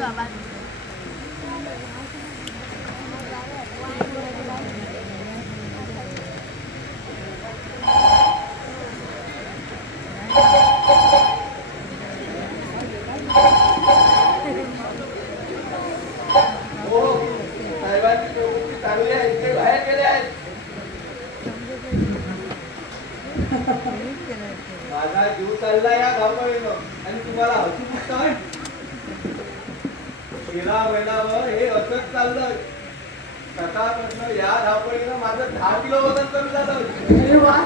बाबा माझा जीव चालला या धावपळीनं आणि तुम्हाला हसू पुसताय. गेला महिनाभर हे असंच चाललंय. सकाळपासून या धावपळीनं माझं 10 किलो वजन कमी झालं. अरे वा,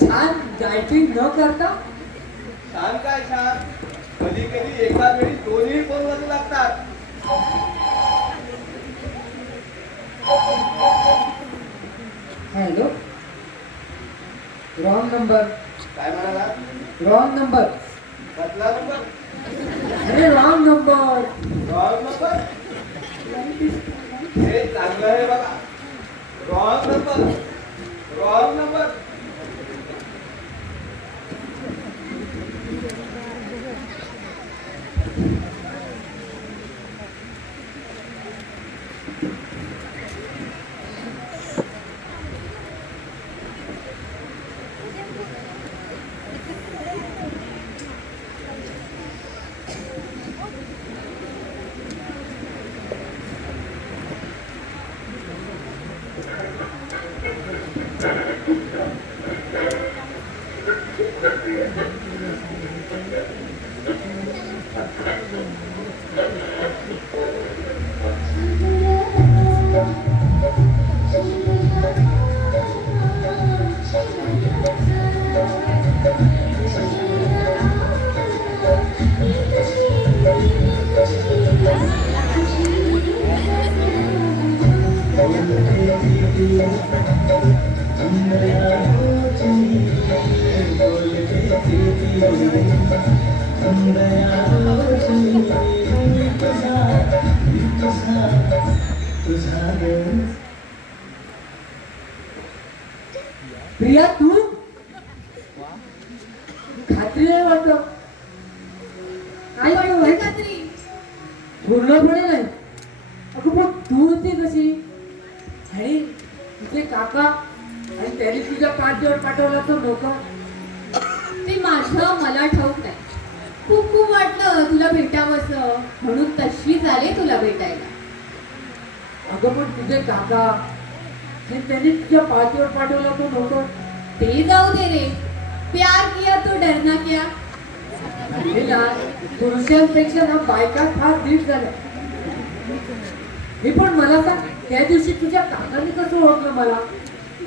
छान. डायटिंग न करता छान काय छान, कधी कधी एकाच वेळी दोन्ही फोन वाजू लागतात. Hello, wrong number. काय म्हणाला? Wrong number. बदला नंबर. अरे रॉंग नंबर. रॉंग नंबर हे चांगलं आहे बघा. Wrong number, wrong number. Priya, तू खात्री आहे वाटत. काय खात्री पूर्णपणे नाही. अगं पण तू होती कशी? आणि तुझे काका आणि त्यांनी तुझ्या पाठीवर पाठवला तर लोक. ते माझं मला ठाऊक नाही. खूप खूप वाटलं तुला भेटावंसं म्हणून तशीच आले तुला भेटायला. अगं पण तुझे काका आणि त्यांनी तुझ्या पाठीवर पाठवला तो लोक. ते जाऊ दे रे. प्यार किया तो डरना क्या. हे ना, पुरुषांपेक्षा ना बायका फार धीट झाल्या. हे पण मला सांग, त्या दिवशी तुझ्या काकांनी कसं ओळखलं मला?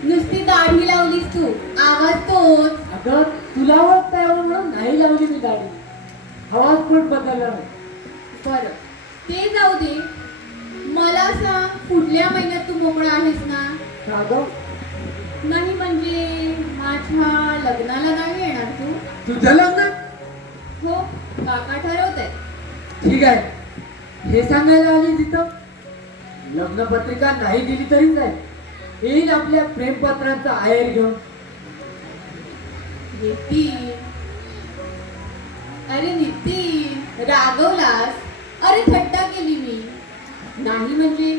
नुसती दाढी लावलीस तू, आवाज तोच. अगं तुला ओळखता यावं म्हणून नाही लावली मी दाढी. आवाज पण बदलला नाही. बरं, ते जाऊ दे. मला सांग, पुढल्या महिन्यात तू मोकळा आहेस ना? का गं? नाही म्हणजे माझ्या लग्नाला नाही येणार तू? तुझं लग्न? हो, काका ठरवत आहे. ठीक आहे, हे सांगायला आली तिथं. लग्नपत्रिका नाही दिली तरी जाईल. येईल आपल्या प्रेमपत्रांचा आहेर घेऊन. नितीन, अरे नितीन, रागवलास. अरे थट्टा केली मी. नाही म्हणजे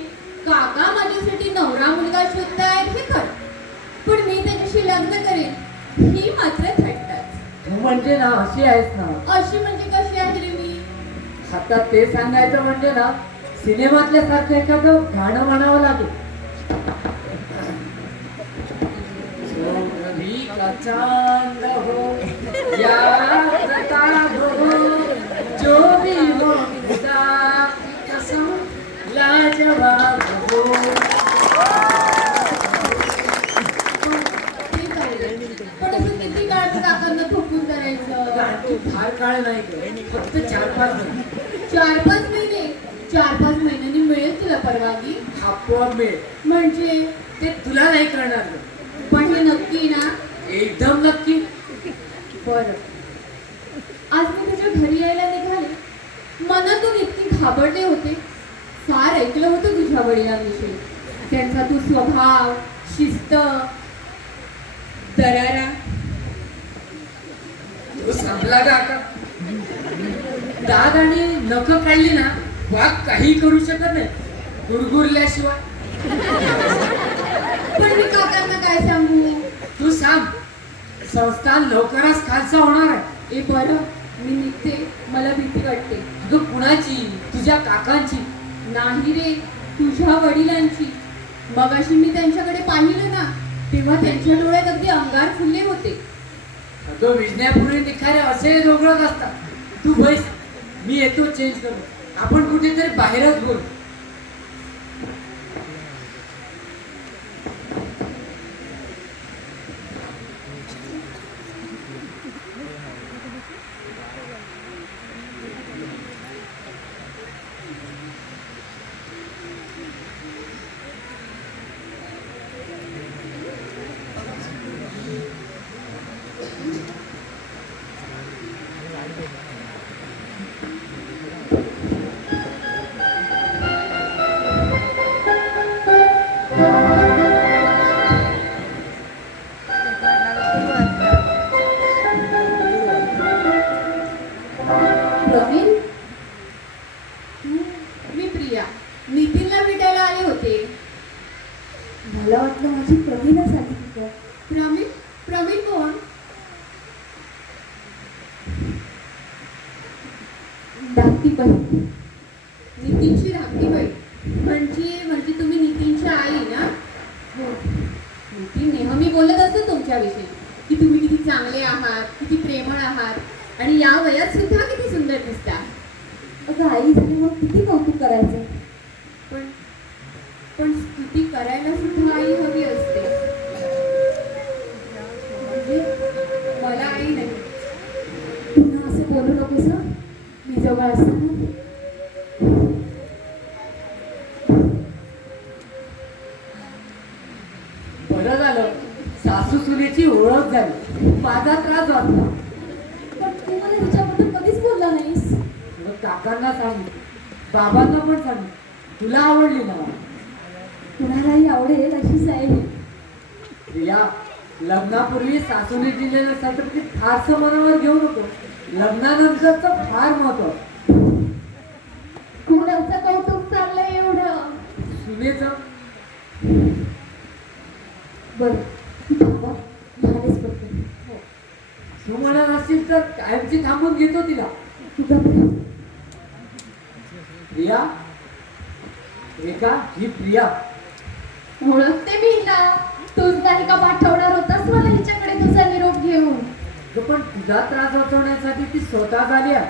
काका माझ्यासाठी नवरा मुलगा शोधतायत हे खरं, पण मी त्याच्याशी लग्न करेन ही मात्र थट्टाच. तू म्हणजे ना अशी आहेस ना. अशी म्हणजे कशी आहे रे मी? आता ते सांगायचं म्हणजे ना, सिनेमातल्या सारखं एखादं गाणं म्हणावं लागेल. चांद हो या प्रताप हो, जो भी हो खुदा कसम लाजवाब हो. पण असं किती काळ काकांना थोपून करायचं? आणखी फार काळ नाही गं, फक्त 4-5 महिने. 4-5 महिने? 4-5 महिन्यांनी मिळेल तुला परवानगी? आपोआप मिळेल. म्हणजे ते तुला नाही करणार गं. पण हे नक्की ना? एकदम नक्की. बरं, आज मी तुझ्या घरी यायला निघाले. मनातून इतकी घाबरले होते. फार ऐकलं होतं तुझ्या वडिलांविषयी. त्यांचा तू स्वभाव, शिस्त, दरारा. तू संपला का आता? दात आणि नख काढली ना वाघ काही करू शकत नाही गुरगुरल्याशिवाय. पण मी काकांना काय सांगू? तू सांग, संस्थान लवकरच खालसा होणार आहे. ए बरं, मी निघते, मला भीती वाटते. अगं कुणाची? तुझ्या काकांची? नाही रे, तुझ्या वडिलांची. मगाशी मी त्यांच्याकडे पाहिलं ना, तेव्हा त्यांच्या डोळ्यात अगदी अंगार फुलले होते. अगं विजण्यापुढे निखारे असे रोगळत असतात. तू बैस, मी येतो चेंज करू. आपण कुठेतरी बाहेरच बोल. प्रवीण, मी प्रिया. नितीनला भेटायला आले होते. मला वाटलं माझी प्रवीणच आली तिथं. प्रवीण? प्रवीण कोण? धाकटी बहीण. नितीनची धाकटी बहीण. म्हणजे तुम्ही नितीनच्या आई ना? हो. नितीन नेहमी बोलत असतो तुमच्याविषयी की तुम्ही किती चांगले आहात, किती प्रेमळ आहात आणि या वयात सुद्धा किती सुंदर दिसता. अगं आई झाली मग किती कौतुक करायचं. पण पण स्तुती करायला सुद्धा आई हवी असते. म्हणजे मला आई नाही. पुन्हा असं बोलू नकोस ना, मी जवळ असताना. बरं झालं सासू सुनेची ओळख झाली. माझा त्रास वाटला. पण तू मला हिच्याबद्दल कधीच बोलला नाहीस. मग काकांना सांगितलं, बाबांना पण सांगितलं. तुला आवडली ना? कुणालाही आवडेल अशी सायली. प्रिया, लग्नापूर्वी सासूने दिलेलं सर्टिफिकेट फारसं मनावर घेऊ नको. लग्नानंतरचं फार महत्व. कुणाचं कौतुक चाललंय एवढं? सुनेचं. बरं बाबा, झालेच पडते. तू म्हणत असशील तर कायमची थांबून घेतो तिला. तुझा प्रेम. प्रिया, रेखा, ही प्रिया. ओळखते मी हिला. तूच नाही का पाठवणार होतास मला हिच्याकडे तुझा निरोप घेऊन. पण तुझा त्रास वाचवण्यासाठी ती स्वतः आली आहे.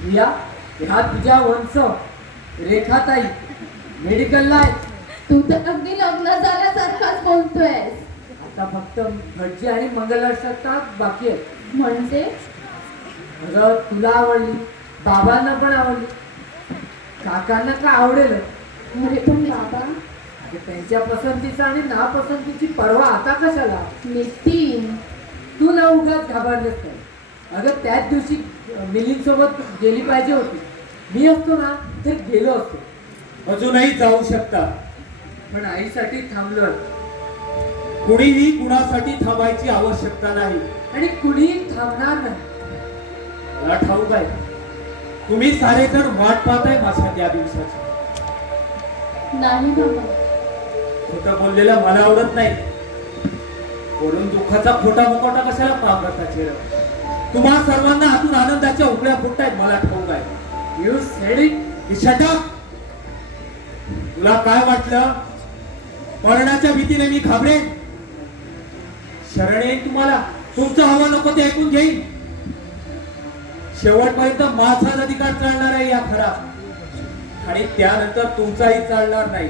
प्रिया, ह्या तुझ्या वंश रेखाताई मेडिकलला आहे. तू तर अगदी लग्न झाल्यासारखाच बोलतोयस. आता फक्त भटजी आणि मंगलाष्टका बाकी आहे. म्हणजे अगं तुला आवडली, बाबांना पण आवडली, काकांना का आवडेल. अरे पण बाबा, त्यांच्या पसंतीचा आणि नापसंतीची पर्वा आता कशाला. नितीन, तू ना उगाच घाबरलेस काय. अगं त्याच दिवशी मिलिंदसोबत गेली पाहिजे होती. मी असतो ना तर गेलो असतो. अजूनही जाऊ शकता. पण आईसाठी थांबलोय. कुणीही कुणासाठी थांबायची आवश्यकता नाही. आणि कुणीही थांबणार नाही. मला ठाऊक आहे, तुम्ही सारे जण वाट पाहताय माझ्या त्या दिवसाची. नाही बाबा. खोटं बोललेलं मला आवडत नाही. बोलून दुःखाचा खोटा मुखवटा कशाला काम करता चेहरा. तुम्हा सर्वांना हातून आनंदाच्या उकळ्या फुटतायत मला ठाऊक आहे. You sed it. Shut up. तुला काय वाटलं मरणाच्या भीतीने मी घाबरेन? शरण येईन तुम्हाला. तुमचं हवं नको ते ऐकून घेईन. शेवटपर्यंत माझाच अधिकार चालणार आहे या घरात आणि त्यानंतर तुमचाही चालणार नाही.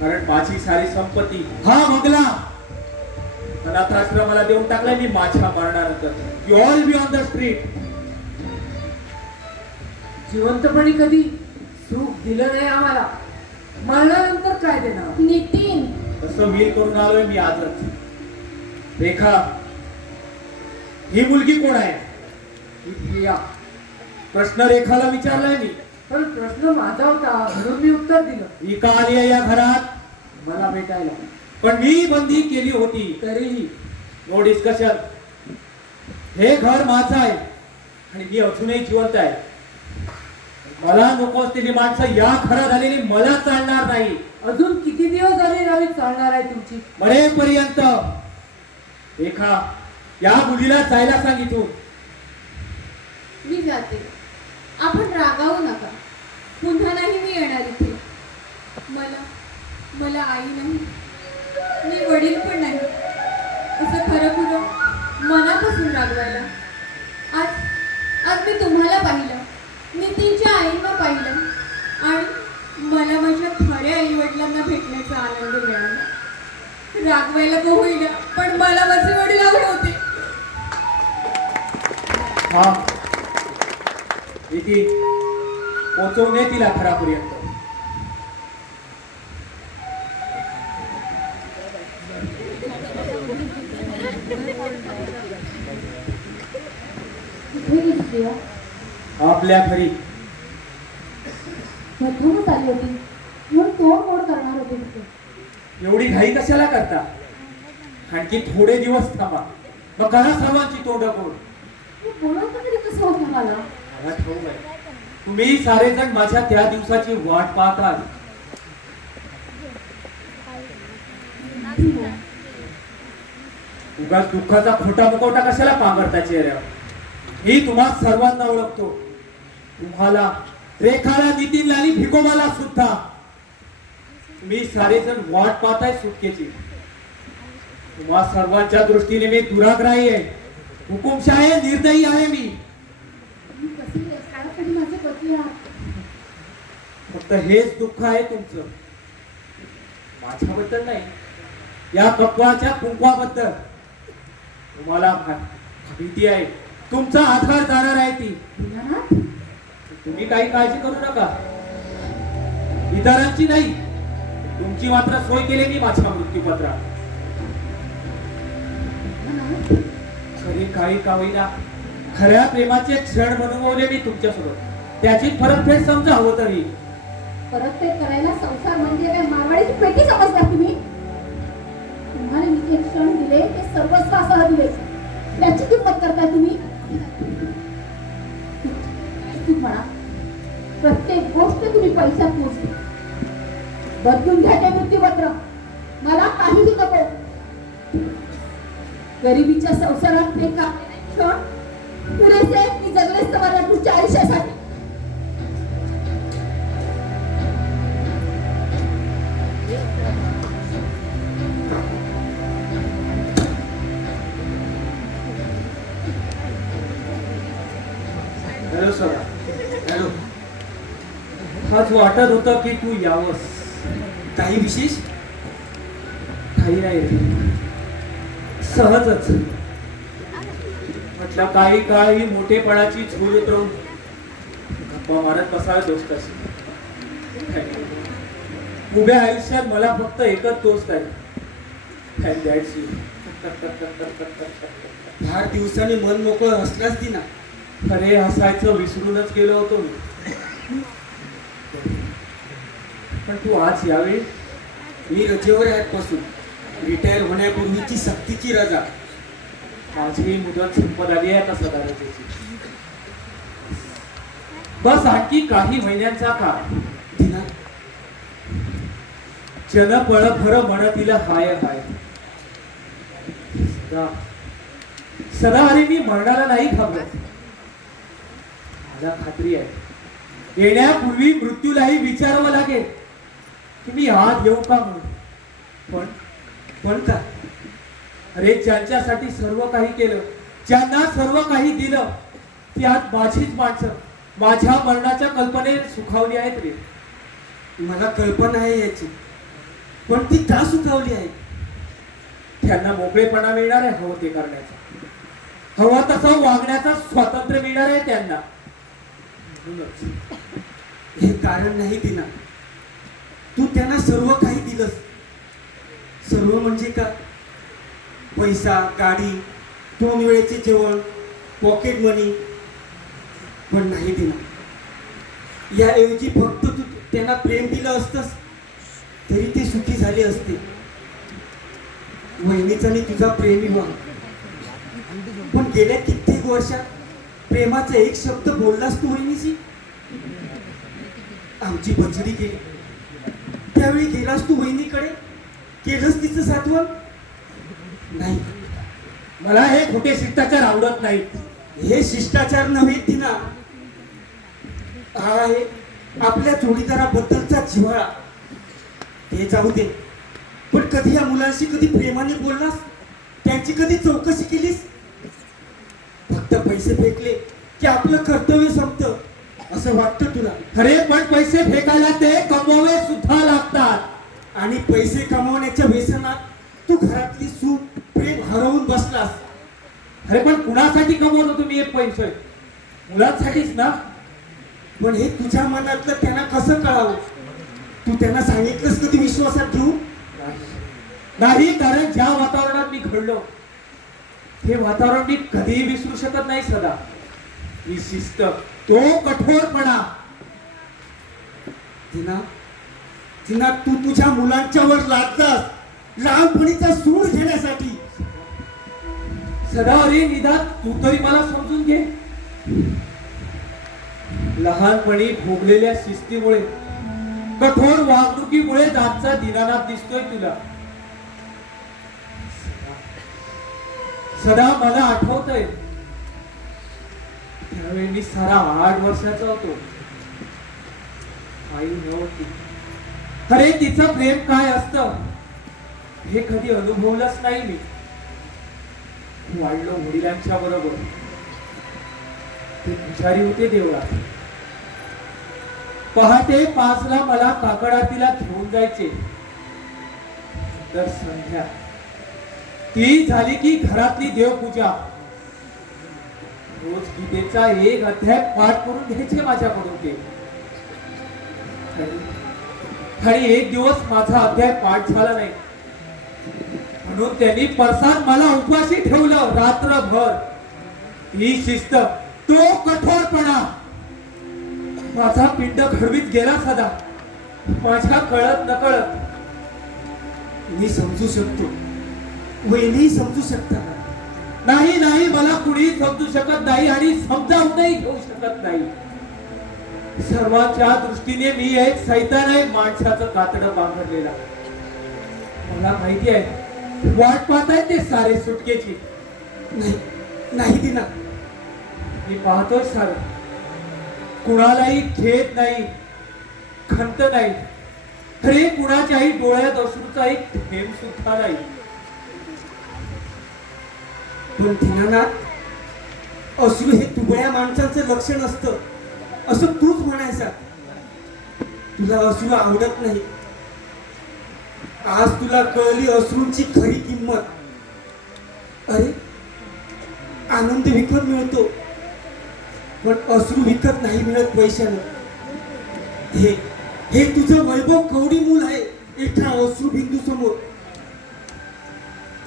कारण माझी सारी संपत्ती हा बंगला अनाथाश्रमाला देऊन टाकलाय मी माझ्या मरणानंतर. You all be on the street. जिवंतपणी कधी सुख दिलं नाही आम्हाला, मरणानंतर काय देणार. नितीन, असं वीर करून आलोय मी आजच. रेखा, ही मुलगी कोण आहे? ही प्रिया. प्रश्न रेखाला विचारलाय मी. पण प्रश्न माझा होता म्हणून मी उत्तर दिलं. ही का आली आहे या घरात? मला भेटायला. पण मी बंदी केली होती. तरीही नो डिस्कशन. हे घर माझं आहे. आणि मी अजूनही जिवंत आहे. मला नको असलेली माणसं या खरा झालेली मला चालणार नाही. अजून किती दिवस अरे रावी चालणार आहे तुमची? मरेपर्यंत. रेखा, या मुलीला जायला सांगितलं. मी जाते. आपण रागावू नका. पुन्हा नाही मी येणार इथे. मला आई नाही, मी वडील पण नाही असं खरं खुरं मनापासून रागवायला. आज मी तुम्हाला पाहिलं, नितीनच्या आईंना पाहिलं आणि मला माझ्या खऱ्या आई वडिलांना भेटण्याचा आनंद मिळाला. रागवायला का होईना, पण मला माझे वडील हवे होते. हा, इथे पोचवणे तिला घरापर्यंत. कुठे गेली प्रिया? आपल्या घरी. प्रथमच आली होती म्हणून तोड मोड करणार होते तिथे. एवढी घाई कशाला करता? आणखी थोडे दिवस थांबा, मग करा सर्वांची तोंड गोड. मी बोलवतं तरी कसं होतं मला? मला ठाऊक आहे, तुम्ही सारेजण माझ्या त्या दिवसाची वाट पाहतात. उगाच दुःखाचा खोटा मुखवटा कशाला पांघरता चेहऱ्यावर? मी तुम्हा सर्वांना ओळखतो. तुम्हाला, रेखाला, नितीनला आणि भिकोबाला सुद्धा. तुम्ही सारेजण वाट पाहताय सुटकेची. तुम्हा सर्वांच्या दृष्टीने मी दुराग्राही आहे, हुकुमशाही आहे, निर्दयी आहे. मी मी कशी काळाकडे माझे पती आहात. फक्त हेच दुःख आहे तुमचं, माझ्याबद्दल नाही. या कपवाच्या कुंकवाबद्दल तुम्हाला भीती आहे. तुमचा आधार जाणार आहे ती. दीनानाथ, तुम्ही काही काळजी करू नका. इतरांची नाही, तुमची मात्र सोय केली मी माझ्या मृत्यूपत्रात. दीनानाथ, खरी काही का होईना खऱ्या प्रेमाचे क्षण बनवले मी तुमच्यासोबत. त्याची परतफेड समजा हवं तरी. परतफेड करायला संसार म्हणजे काय मारवाडीची पेटी समजता तुम्ही? तुम्हाला मी जे क्षण दिले ते सर्वस्वासह दिले, त्याची किंमत करताय तुम्ही? चूक म्हणा, प्रत्येक गोष्ट तुम्ही पैशात मोजली. बदलून घ्या ते मृत्यूपत्र, मला काहीही नको. गरिबीच्या संसारात ते कापलेले क्षण पुरेसे आहेत मी जगलेच तर माझ्या पुढच्या आयुष्यासाठी. Hello sir. हॅलो. आज वाटत होतं की तू यावंस. काही विशेष? काही नाही रे, सहजच म्हटलं काही काळ ही मोठेपणाची झूल उतरवून गप्पा मारत बसायला दोस्त असेल. उभ्या आयुष्यात मला फक्त एकच दोस्त आहे, and that's you. फार दिवसाने मन मोकळं हसलाच दिना. अरे हसायचं विसरूनच गेलो होतो मी. पण तू आज यावेळी. मी रजेवर आहे आजपासून. रिटायर होण्यापूर्वीची सक्तीची रजा. माझी मुदत संपत आली आहे आता सदा रजेची. बस आणखी काही महिन्यांचा काळ. दिना, जन पळ भर म्हणतील हाय हाय. सदा अरे मी मरणाला नाही घाबरत. मला खात्री आहे येण्यापूर्वी मृत्यूलाही विचारावं लागेल की मी आत येऊ का म्हणून. पण का? अरे ज्यांच्यासाठी सर्व काही केलं, ज्यांना सर्व काही दिलं, ती आज माझीच माणसं माझ्या मरणाच्या कल्पनेत सुखावली आहेत रे. मला कल्पना आहे याची, पण ती का सुखावली आहे? त्यांना मोकळेपणा मिळणार आहे हवं ते करण्याचा, हवा तसं वागण्याचा स्वातंत्र्य मिळणार आहे त्यांना. म्हणूनच हे कारण नाही दिना. तू त्यांना सर्व काही दिलंस. सर्व म्हणजे का? पैसा, गाडी, 2 वेळेचे जेवण, पॉकेट मनी. पण नाही दिना, याऐवजी फक्त तू त्यांना प्रेम दिलं असतंस तरी ते सुखी झाले असते. वहिनीचा आणि तुझा प्रेमी व्हा. पण गेल्या कित्येक वर्षात प्रेमाचा एक शब्द बोललास तू वहिनीशी? आमची बचडी गेली त्यावेळी गेलास तू वहिनीकडे, केलंस तिचं सात्वन? नाही. मला हे खोटे शिष्टाचार आवडत नाही. हे शिष्टाचार नव्हे तिना, हा आहे आपल्या जोडीदाराबद्दलचा जिव्हाळा. ते जाऊ दे, पण कधी या मुलांशी कधी प्रेमाने बोललास? त्यांची कधी चौकशी केलीस? फक्त पैसे फेकले की आपलं कर्तव्य संपतं असं वाटतं तुला? अरे पण पैसे फेकायला ते कमवावे सुद्धा लागतात. आणि पैसे कमवण्याच्या व्यसनात तू घरातली सूट प्रेम हरवून बसलास. अरे पण कुणासाठी कमवतो तुम्ही हे पैसे? मुलांसाठीच ना. पण हे तुझ्या मनातलं त्यांना कसं कळावं? तू त्यांना सांगितलंस कधी विश्वासात घेऊ? नाही, कारण ज्या वातावरणात मी घडलो हे वातावरण मी कधीही विसरू शकत नाही. सदा ही शिस्त, तो कठोरपणा. तिना तू तुझ्या मुलांच्यावर लादलास लहानपणीचा सूड घेण्यासाठी. सदावरी निदान तू तरी मला समजून घे. लहानपणी भोगलेल्या शिस्तीमुळे, कठोर वागणुकीमुळे आजचा दीनानाथ दिसतोय तुला. सदा मला आठवतंय त्यावेळी मी सारा 8 वर्षाचा होतो. आई नव्हती. अरे तिचं प्रेम काय असतं हे कधी अनुभवलंच नाही मी. वाढलो वडिलांच्या बरोबर. ते पुजारी होते देवळात. पहाटे 5ला मला काकड आरतीला घेऊन जायचे. तर संध्या ती झाली की घरातली देवपूजा. रोज गीतेचा एक अध्याय पाठ करून घ्यायचे माझ्याकडून ते. आणि एक दिवस माझा अध्याय पाठ झाला नाही म्हणून त्यांनी परसाद मला उपवासी ठेवलं रात्रभर. ही शिस्त, तो कठोरपणा माझा पिंड घडवीत गेला सदा, माझ्या कळत नकळत. मी समजू शकतो, वहिनी समजू शकता. नाही नाही, मला कुणी समजू शकत नाही आणि समजावूनही घेऊ शकत नाही. सर्वांच्या दृष्टीने मी एक सैतान आहे, माणसाचं कातडं बांधलेला. मला माहिती आहे वाट पाहताय ते सारे सुटकेची. नाही नाही दिना, मी पाहतोय सार. कुणालाही खेद नाही, खंत नाही. अरे कुणाच्याही डोळ्यात अश्रूचा एक थेंब सुद्धा नाही. पण दीनानाथ, अश्रू हे तुबळ्या माणसाचं लक्षण असतं असं तूच म्हणायचा. तुला अश्रू आवडत नाही. आज तुला कळली अश्रूंची खरी किंमत. अरे आनंद विकत मिळतो, पण अश्रू विकत नाही मिळत पैशाने. हे तुझं वैभव कवडी मूल आहे एका अश्रू बिंदू समोर.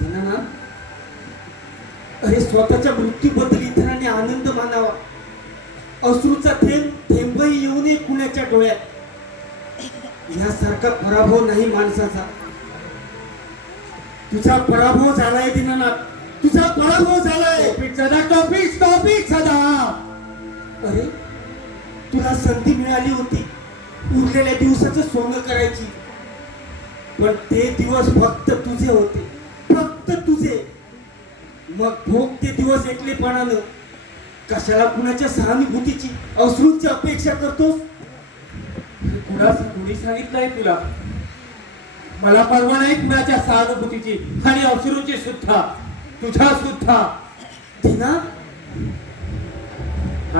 दीनानाथ, अरे स्वतःच्या मृत्यूबद्दल इतरांनी आनंद मानावा. अश्रूचा थेंब थेंबही येऊ नये कुणाच्या डोळ्यात. यासारखा पराभव नाही माणसाचा. तुझा पराभव झालाय दीनानाथ, तुझा पराभव झालाय. टॉपिक सदा. अरे तुला संधी मिळाली होती उरलेल्या दिवसाचं सोनं करायची, पण ते दिवस फक्त तुझे होते, फक्त तुझे. मग भोग ते दिवस एकलेपणानं. कशाला कुणाच्या सहानुभूतीची, अश्रूंची अपेक्षा करतोस? कुणी सांगितलंय तुला? मला परवा नाही कुणाच्या सहानुभूतीची आणि अश्रूंची सुद्धा, तुझ्या सुद्धा. दीना,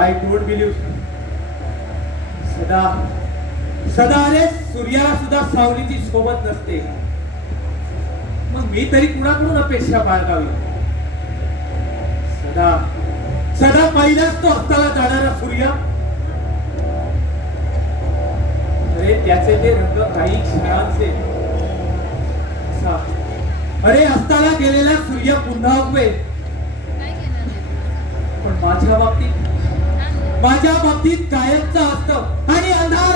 आय डोंट बिलीव्ह. सदा रे सूर्याला सुद्धा सावलीची सोबत नसते. मग मी तरी कुणाकडून अपेक्षा बाळगावी? सदा पहिलाच तो अस्ताला जाणारा सूर्य. अरे त्याचे ते रंग काही क्षणांचे. अरे अस्ताला गेलेला सूर्य पुन्हा उगवेल. पण माझ्या बाबतीत कायमचा असतं आणि अंधार.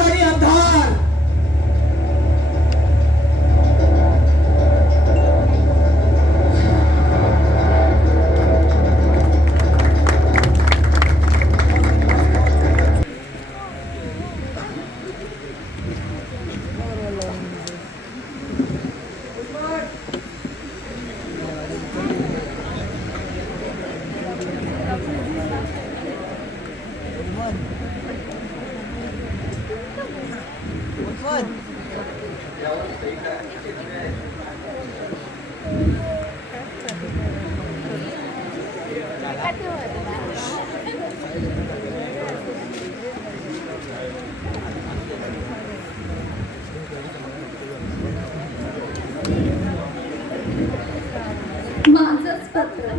माझंच पत्र.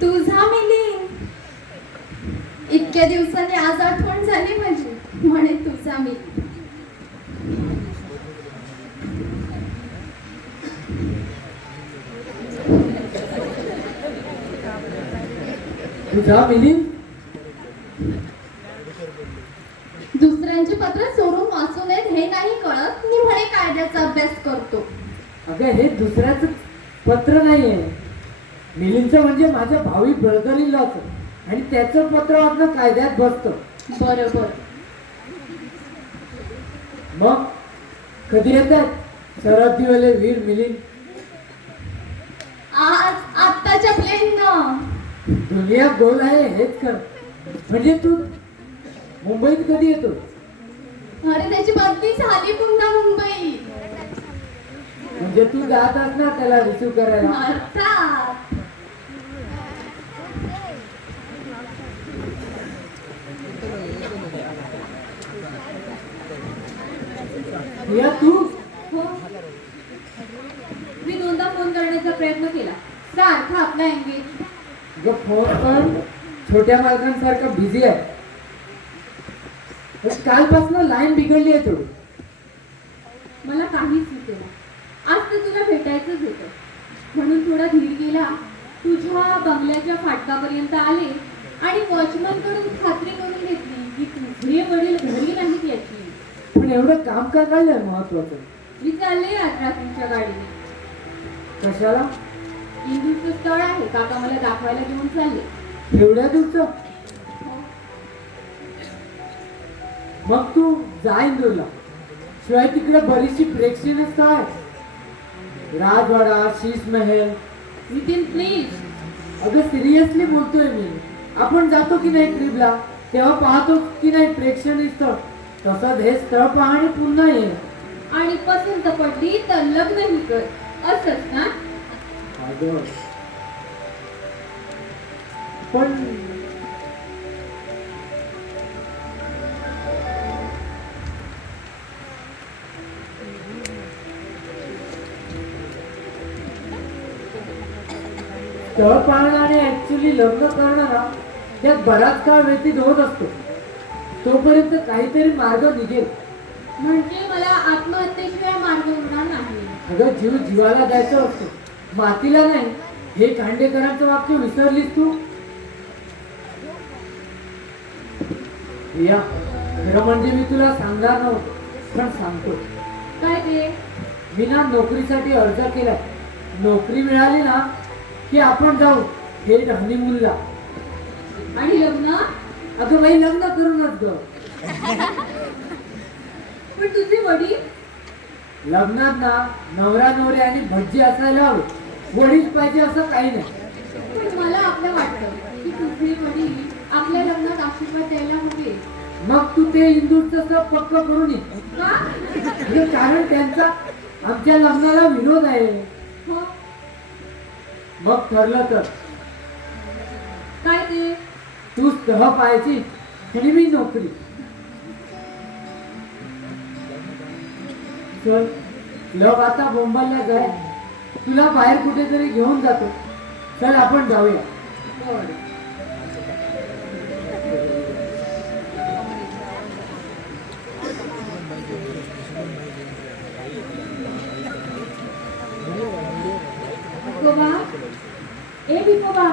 तुझा मिलिंद. इतक्या दिवसांनी आज आठवण झाली माझी, म्हणे तुझा मिलिंद. तुझा मिलिंद. दुसऱ्यांची पत्र चोरून वाचू नयेत हे नाही कळत, मी म्हणे कायद्याचा अभ्यास करतो. अगं हे दुसऱ्याच पत्र नाहीये. मिलिंदचं म्हणजे माझ्या भावी ब्रदर-इन-लॉचं, आणि त्याचं पत्र वाचणं कायद्यात बसतं. बरोबर. मग कधी येतात सरहद्दीवाले वीर मिलिंद? आज आत्ताच्या प्लेननं. दुनिया गोल आहे हेच कर. म्हणजे तू मुंबईत कधी येतो? अरे त्याची बदली झाली पुन्हा मुंबई. म्हणजे तू जात असणार त्याला रिसीव करायला? अर्थात. या तू हो. मी दोनदा फोन करण्याचा प्रयत्न केला, सारखा आपला एंगेज. जो फोन पण छोट्या मालकांसारखा बिझी आहे. कालपासून लाईन बिघडली आहे थोडी. मला काहीच सुचेना. आज तर तुला भेटायचंच होतं, म्हणून थोडा धीर गेला. तुझ्या बंगल्याच्या फाटकापर्यंत आले आणि वॉचमन कडून खात्री करून घेतली की तुझे वडील घरी नाहीत याची. पण एवढं काम का काढलंय महत्वाचं? मी चालले रात्रीच्या गाडीने. कशाला? इंदूरचं स्थळ आहे, काका मला दाखवायला घेऊन चालले. एवढ्या दिवस? मग तू जा इंदूरला. शिवाय तिकडे बरीचशी प्रेक्षणीय स्थळ आहे. राजवाडा, शीश महल. नितीन प्लीज. अगं सिरियसली बोलतोय मी. आपण जातो की नाही ट्रिपला, तेव्हा पाहतो की नाही प्रेक्षणीय स्थळ. तसंच हे स्थळ पहा आणि पुन्हा ये. आणि पसंत पडली तर लग्नही कर, असंच ना? अगं पण स्थळ पाहणं आणि ऍक्च्युली लग्न करणं ना, त्यात बराच काळ व्यतीत होत असतो. तोपर्यंत काहीतरी मार्ग निघेल. म्हणजे मला आत्महत्येशिवाय मार्ग उरणार नाही. अगं जीव जीवाला द्यायचा असतो, मातीला नाही. हे खांडेकरांचं वाक्य विसरलीस तू? या खरं म्हणजे मी तुला सांगणार नव्हतो, पण सांगतो. काय ते? मी ना नोकरीसाठी अर्ज केलाय. नोकरी मिळाली ना की आपण जाऊ थेट हनीमूनला. आणि लग्न? अगं बाई लग्न करूनच ग. पण तुझे वडील? लग्नात ना नवरा नवरी आणि भज्जी असायला हवे. वडील पाहिजे असं काही नाही. पण मला आपलं वाटतं की तुझे वडील आपल्या लग्नात आशीर्वाद द्यायला हवे. मग तू ते इंदूरचं पक्क करून ये. का? हे कारण त्यांचा आमच्या लग्नाला विरोध आहे. हो. मग ठरलं तर काय ते? तू स्थळ पाहायची आणि मी नोकरी. चल लग आता बोंबालला जाय. तुला बाहेर कुठेतरी घेऊन जातो. चल आपण जाऊया. बरं. विकोबा, ए विकोबा.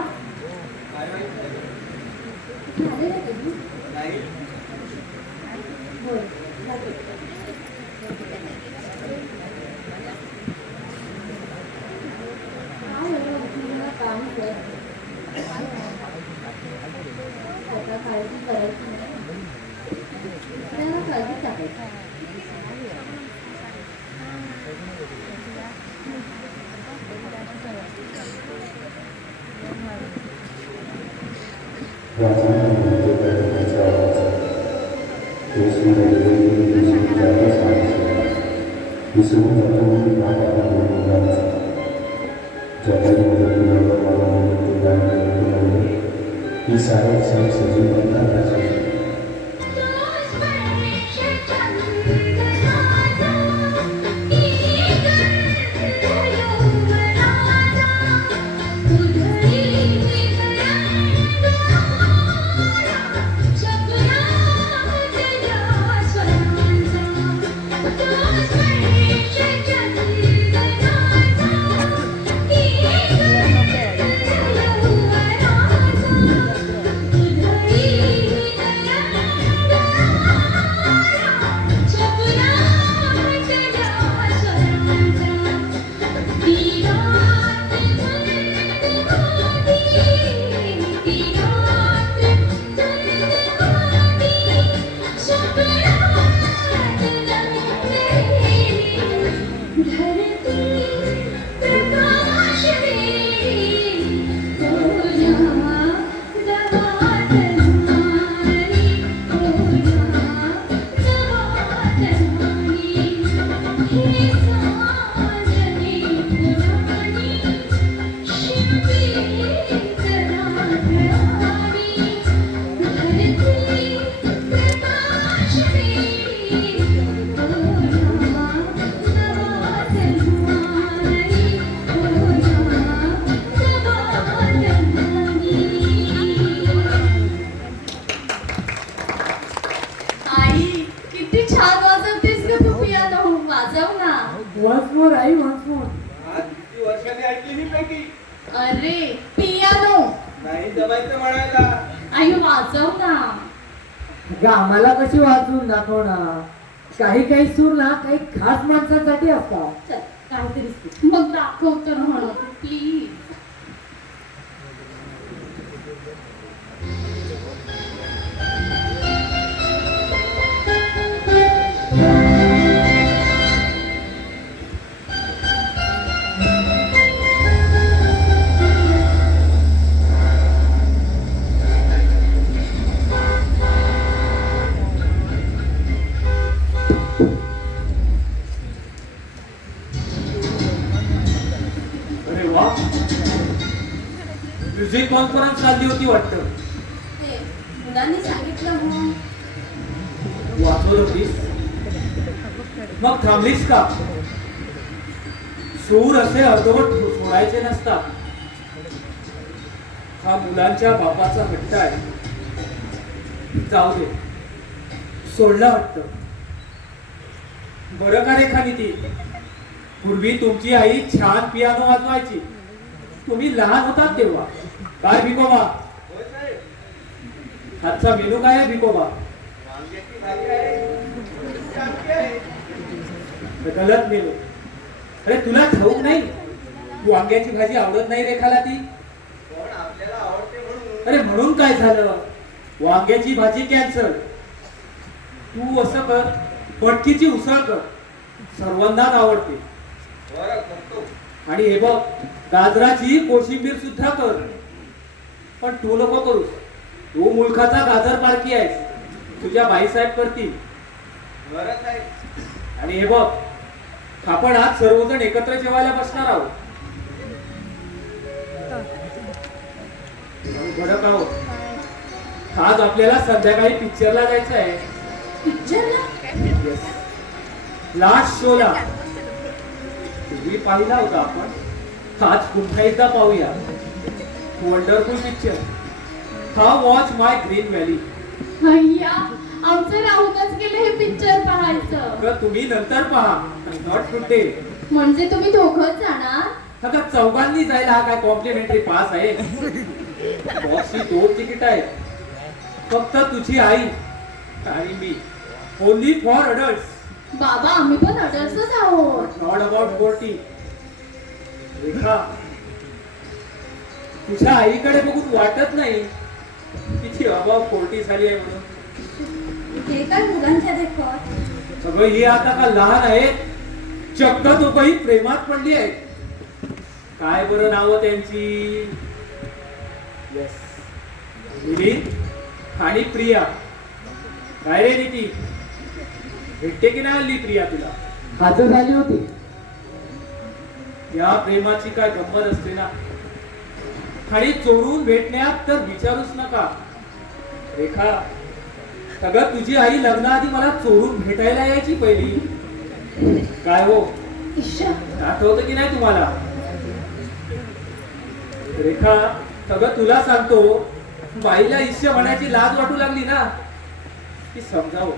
झाले ना कधी? बरं, झाले. काय झालं? मला काम कर. स्वतः काळजी करायची नाही. त्याला काळजी टाकायची. राजाने विचारायचा. कृष्ण विसरून जातो मी माझ्या मुलांचा. जगामध्ये मुलांना मला म्हणून गाणी लावली ही साऱ्या सजीवांना राजाची. आई किती छान वाजवतेस ग तू पियानो. वाजव ना. वन्स मोर आई, वन्स मोर. आज किती वर्षांनी ऐकली ही पैकी. अरे पियानो. नाही जमायचं म्हणायला. आई वाजव ना. अगं आम्हाला कशी वाचून दाखवणार. काही काही सूर ना काही खास माणसांसाठी असतात. चल काहीतरी मग दाखव तर म्हणा प्लीज. अरे वा, म्युझिक कॉन्फरन्स चालली होती वाटतं. ते मुलांनी सांगितलं म्हणून. वाचवत होतीस मग थांबलीस का? सूर असे अर्धवट सोडायचे नसतात. हा मुलांच्या बापाचा हट्ट आहे. जाऊ दे, सोडला हट्ट. बरं का रेखा नीती, पूर्वी तुमची आई छान पियानो वाजवायची. तुम्ही लहान होतात तेव्हा. काय भिकोबा, होय साहेब. आजचा मेनू काय आहे भिकोबा? वांग्याची भाजी आहे. तुमची आमटी आहे. गलत मेनू. अरे तुला ठाऊक नाही, वांग्याची भाजी आवडत नाही रेखाला ती. पण आपल्याला आवडते म्हणून. अरे म्हणून काय झालं? वांग्याची भाजी कॅन्सल. तू असं कर, मटकीची उसळ कर. सर्वांनाच आवडते. बरं करतो. आणि हे बघ, गाजराची कोशिंबीर सुद्धा कर. पण तू नको करूस. तू मुलखाचा गाजर पारखी आहेस. तुझ्या बाईसाहेब करतील. बरं साहेब. आणि हे बघ, आपण आज सर्वजण एकत्र जेवायला बसणार आहोत. आणि बरं का हो, आज आपल्याला संध्याकाळी पिक्चरला जायचं आहे. पिक्चरला? लास्ट शोला. पूर्वी पाहिला होता आपण, आज पुन्हा एकदा पाहूया. Wonderful picture. हा वॉच माय ग्रीन व्हॅली. अय्या, आमचं राहूनच गेलं हे पिक्चर पाहायचं. तर तुम्ही नंतर पहा, नॉट टुडे. म्हणजे तुम्ही दोघंच जाणार? आता चौघांनी जायला हा काय कॉम्प्लिमेंटरी पास आहे? बॉसची 2 तिकीट आहेत. फक्त तुझी आई आणि मी. Only for adults. बाबा आम्ही पण अडल्टच आहोत. Not about 40. रेखा, तुझ्या आईकडे बघून वाटत नाही किती अबाउट 40 झाली आहे म्हणून. हे काय मुलांच्या देखत. सगळं ही आता का लहान आहेत, चक्क दोघंही प्रेमात पडली आहेत. काय बरं नाव त्यांची? येस, मिलिंद आणि प्रिया. काय रे नीती, भेटते की नाही हल्ली प्रिया तुला? हात झाली होती. या प्रेमाची काय गंमत असते ना. आणि चोरून भेटण्यात तर विचारूच नका. रेखा, सगळं तुझी आई लग्नाआधी मला चोरून भेटायला यायची पहिली. काय हो, आठवतं की नाही तुम्हाला? रेखा, सगळं तुला सांगतो. बाईला ईश्य म्हणायची लाज वाटू लागली ना की समजावं,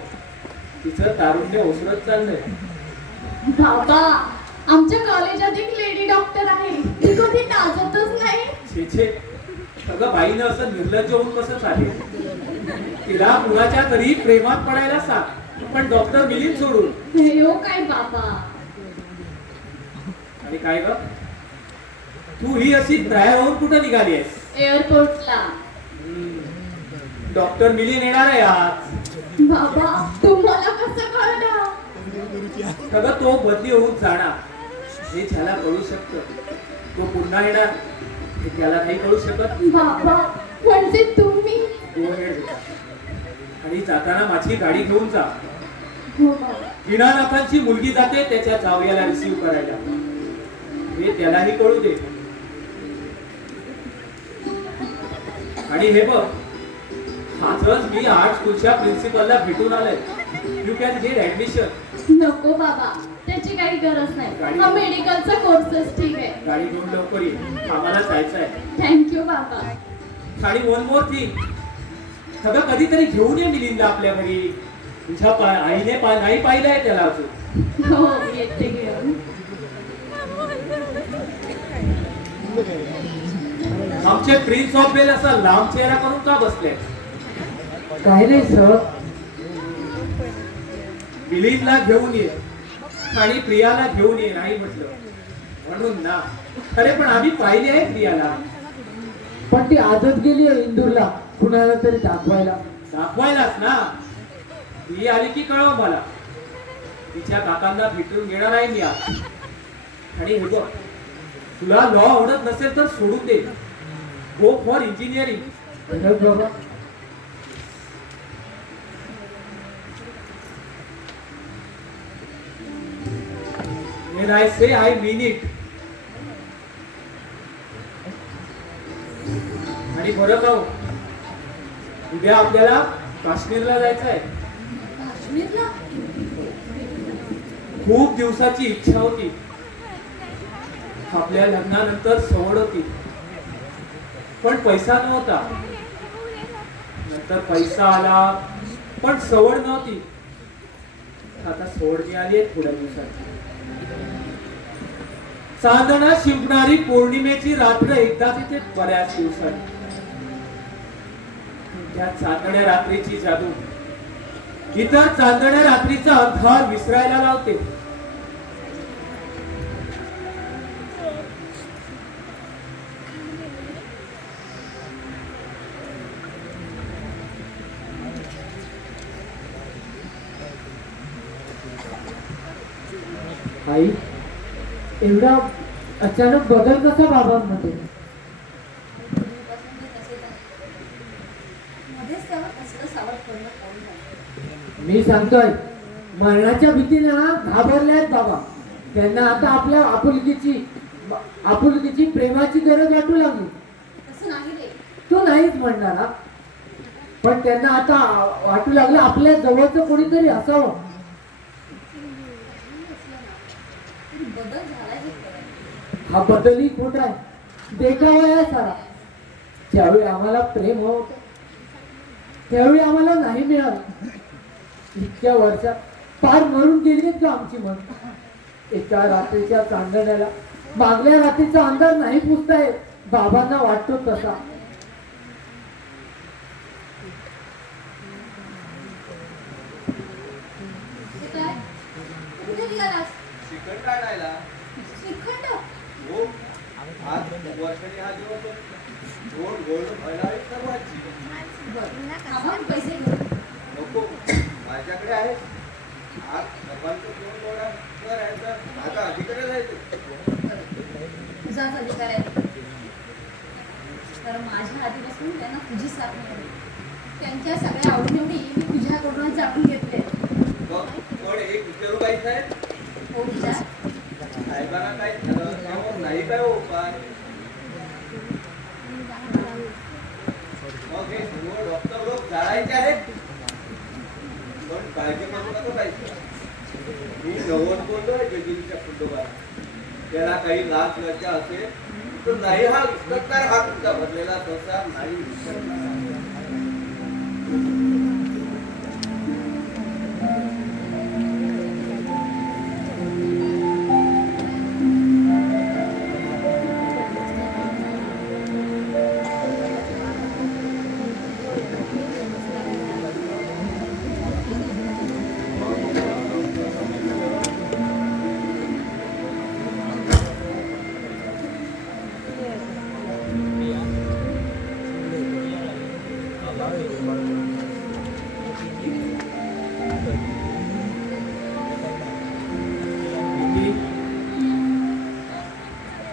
तिचं तारुण्य ओसरत चाललंय. बाबा, आमच्या कॉलेजात एक लेडी डॉक्टर आहे, ती कधी नाचतच नाही. छे छे, सगळं बाईनं असं निर्लज्ज होऊन कसं चालेल? तिला कुणाच्या तरी प्रेमात पडायला सांग, पण डॉक्टर मिलिंद सोडून. हे हो काय बाबा. आणि काय ग, तू ही अशी तयार होऊन कुठं निघाली आहेस? एअरपोर्टला. डॉक्टर मिलिंद येणार आहे आज. बाबा, तुम्हाला कसं कळलं? सगळं तो बदली होऊन जाणार हे ज्याला कळू शकतं, तो पुन्हा येणार हे त्याला नाही कळू शकत. बाबा, म्हणजे तुम्ही? Go ahead बेटा. आणि जाताना माझी गाडी घेऊन जा. हो बाबा. दीनानाथांची मुलगी जाते त्याच्या जावयाला रिसीव्ह करायला, हे त्यालाही कळू दे. आणि हे बघ, आजच मी आर्ट स्कूलच्या प्रिन्सिपलला भेटून आलोय. You can get admission. नको बाबा, त्याची काही गरज नाही. गाडी- हा मेडिकलचा कोर्सच ठीक आहे. गाडी घेऊन लवकर ये, आम्हाला जायचं आहे. थँक्यू बाबा. आणि वन मोर थिंग, सगळं कधीतरी घेऊन ये मिलिंदला आपल्या घरी. तुझ्या आईने नाही पाहिलंय त्याला अजून. हो, येते घेऊन. आमचे प्रिन्स ऑफ बेल असा लांब चेहरा करून का बसले? काही नाही सर. मिलिंदला घेऊन ये आणि प्रियाला घेऊन ये नाही म्हटलं म्हणून ना. अरे पण आम्ही पाहिले आहे प्रियाला. पण ती आजच गेली आहे इंदूरला कुणाला तरी दाखवायला. दाखवायलाच ना. ती आली की कळव मला. तिच्या काकांना भेटून घेणार आहे मी आज. आणि हे बघ, तुला लॉ आवडत नसेल तर सोडून दे. Go for engineering. खरंच बाबा. When I say I mean it. आणि बरं का हो, उद्या आपल्याला काश्मीरला जायचं आहे. काश्मीरला? खूप दिवसाची इच्छा होती. आपल्या लग्नानंतर सवड होती, पण पैसा नव्हता. नंतर पैसा आला, पण सवड नव्हती. आता सवड मिळाली आहे थोड्या दिवसाची. चांदणा शिंपणारी पौर्णिमेची रात्र एकदाच येते बऱ्याच दिवसांनी. त्या चांदण्या रात्रीची जादू इतर चांदण्या रात्रीचा अंधार विसरायला लावते. आई, एवढा अचानक बदल कसा बाबांमध्ये? मध्येच त्यावर कसलं सावध करणं पाहून झालं. मी सांगतोय, मरणाच्या भीतीने ना घाबरल्यात बाबा. त्यांना आता आपल्या आपुलकीची प्रेमाची गरज वाटू लागली. तसं नाही रे. तो नाहीच म्हणणार हा. पण त्यांना आता वाटू लागलं आपल्या जवळचं कोणीतरी असावं. बदल झालाय हे खरं. हा बदलही खोटा आहे, देखावा आहे सारा. ज्यावेळी आम्हाला प्रेम होत त्यावेळी आम्हाला नाही मिळालं. इतक्या वर्षात पार मरून गेली का आमची मन? एका रात्रीच्या चांदण्याला मागल्या रात्रीचा अंधार नाही पुसताय बाबांना वाटतो तसा. हे काय? कुठे निघालास? श्रीखंड काढायला. श्रीखंड? हो, आज वर्षाने हा दिवस गोड गोड व्हायला सर्वांची. बरं, आम्हाला पैसे घेऊ. नको, माझ्याकडे आहे. आज सर्वांचं जेवण गोडा करायचं. आता अधिकारी जायचं. तुझाच अधिकार आहे. तर माझ्या आधीपासून त्यांना तुझी साथ मिळाली. त्यांच्या सगळ्या आवडीनिवडी मी तुझ्याकडूनच जाणून घेतले. मग पण एक विचारू बाई साहेब, हो काळजी करू नको पाहिजे. मी नवस बोललोय जेजुरीच्या खंडोबाला. त्याला काही लाज लज्जा असेल तर नाही हा विस्कटणार, हा तुमचा भरलेला संसार नाही विस्कटणार.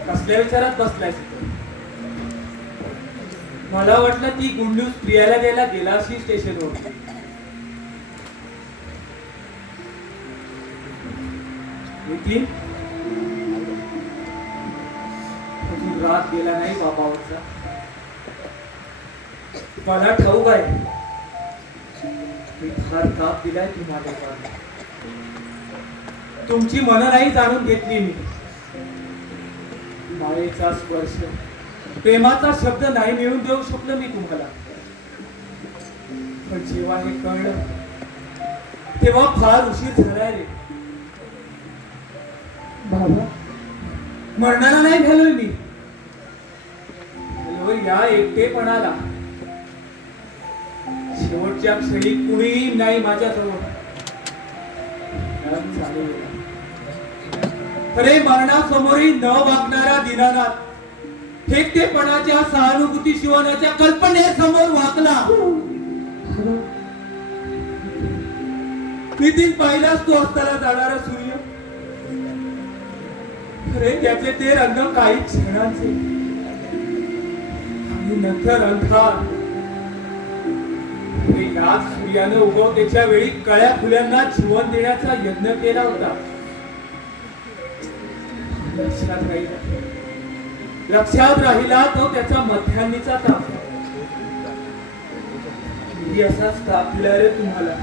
कसल्या विचारात बसलायस इथं? मला वाटलं ती गुड न्यूज प्रियाला द्यायला गेला अशी स्टेशनवर. नितीन, अजून रात गेला नाही बाबावरचा. मला ठाऊक आहे मी फार ताप दिलाय तुम्हाला. तुमची मनं नाही जाणून घेतली मी. मायेचा स्पर्श, प्रेमाचा शब्द नाही मिळून देऊ शकलो मी तुम्हाला. पण जेव्हा हे कळलं तेव्हा फार उशीर झालाय रे बाबा. मरणाला नाही झालोय मी. झालोय या एकटेपणाला. शेवटच्या क्षणी कुणीही नाही माझ्याजवळ. अरे मरणासमोरही न वागणारा दीनानाथ एकटेपणाच्या सहानुभूती शिवण्याच्या कल्पनेसमोर वाकला. नितीन, पाहिलास तो असताना जाणारा सूर्य. अरे त्याचे ते रंग काही क्षणांचे आणि नंतर अंधार. याच सूर्यानं उगवतेच्या वेळी कळ्या फुल्यांना जीवन देण्याचा यत्न केला होता. लक्षात राहिला तो त्याचा मध्यान्नीचा ताप. मी असाच ताप दिला रे तुम्हाला,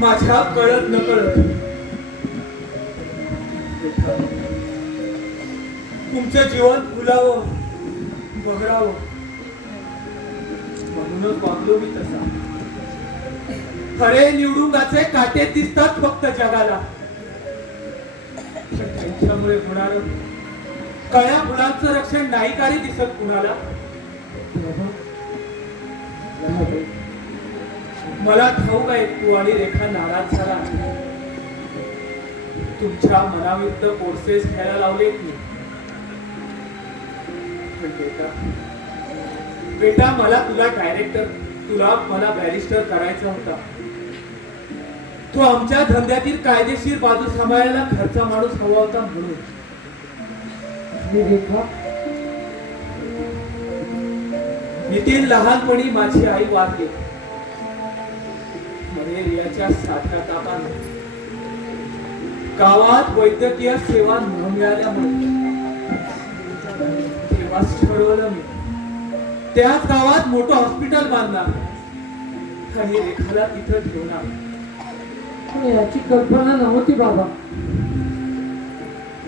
माझ्या कळत न कळत. तुमचं जीवन फुलावं बहरावं म्हणूनच वागलो मी तसा. खरे निवडुंगाचे काटे दिसतात फक्त जगाला. त्यांच्यामुळे होणार कळ्या फुलांचं रक्षण नाही काही दिसत कुणाला. मला ठाऊक आहे तू आणि रेखा नाराज झाला. तुमच्या मनाविरुद्ध कोर्सेस घ्यायला लावलेत मी. पण बेटा मला तुला डायरेक्टर, तुला मला बॅरिस्टर करायचा होता. तो आमच्या धंद्यातील कायदेशीर बाजू सांभाळायला घरचा माणूस हवा होता म्हणून. नितीन, लहानपणी माझी आई वारली मलेरियाच्या साध्या तापाने. गावात वैद्यकीय सेवा न मिळाल्यामुळे तेव्हाच ठरवलं मी त्याच गावात मोठं हॉस्पिटल बांधणार आणि रेखाला तिथं ठेवणार. याची कल्पना नव्हती बाबा.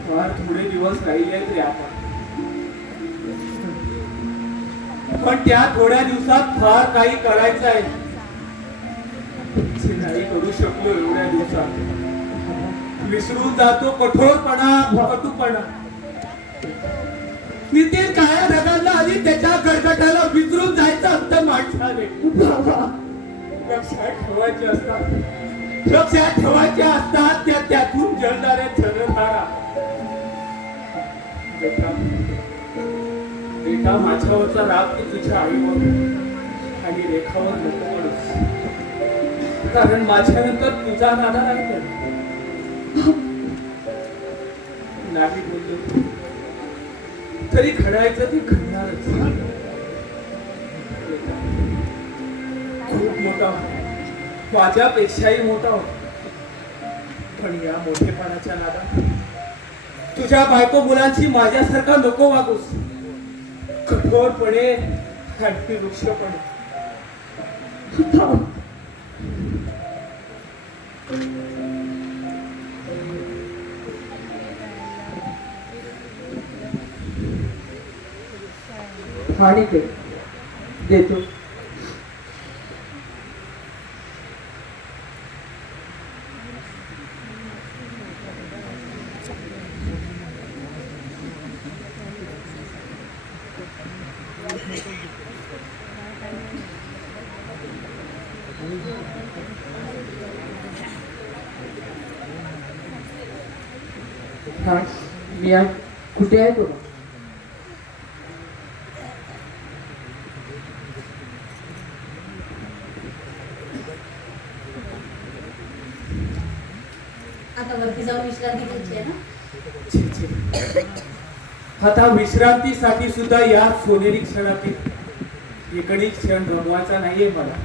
फार थोडे दिवस राहिले रे आपण. पण त्या थोड्या दिवसात फार काही करायचं आहे. नाही करू शकलो एवढ्या दिवसात. विसरून जातो कठोरपणा, कटुपणा. नितीन, काय रगाला आधी त्याच्या गडगटाला विसरून जायचं असतं माणसाने. लक्षात ठेवायचे असतात, लक्षात ठेवायच्या असतात त्यातून जळणाऱ्या जलधारा. बेटा, माझ्यावरचा राग तू तुझ्या आईवर आणि रेखावर नको म्हणूस. कारण माझ्यानंतर तुझा नाना नाही बोललो तरी घडायचं ते घडणारच. खूप मोठा, माझ्यापेक्षाही मोठा होता. पण या मोठेपणाच्या नादात तुझ्या बायको मुलांची माझ्यासारखा नको वागूस. कठोरपणे, खांटी वृक्षपणे. आणि ते देतो. हा मी आज कुठे आहे तुला? आता वरती जाऊन विश्रांती घ्यायची आहे ना. छे, छे. आता विश्रांतीसाठी सुद्धा या सोनेरी क्षणातील एकही क्षण गमवायचा नाहीये मला.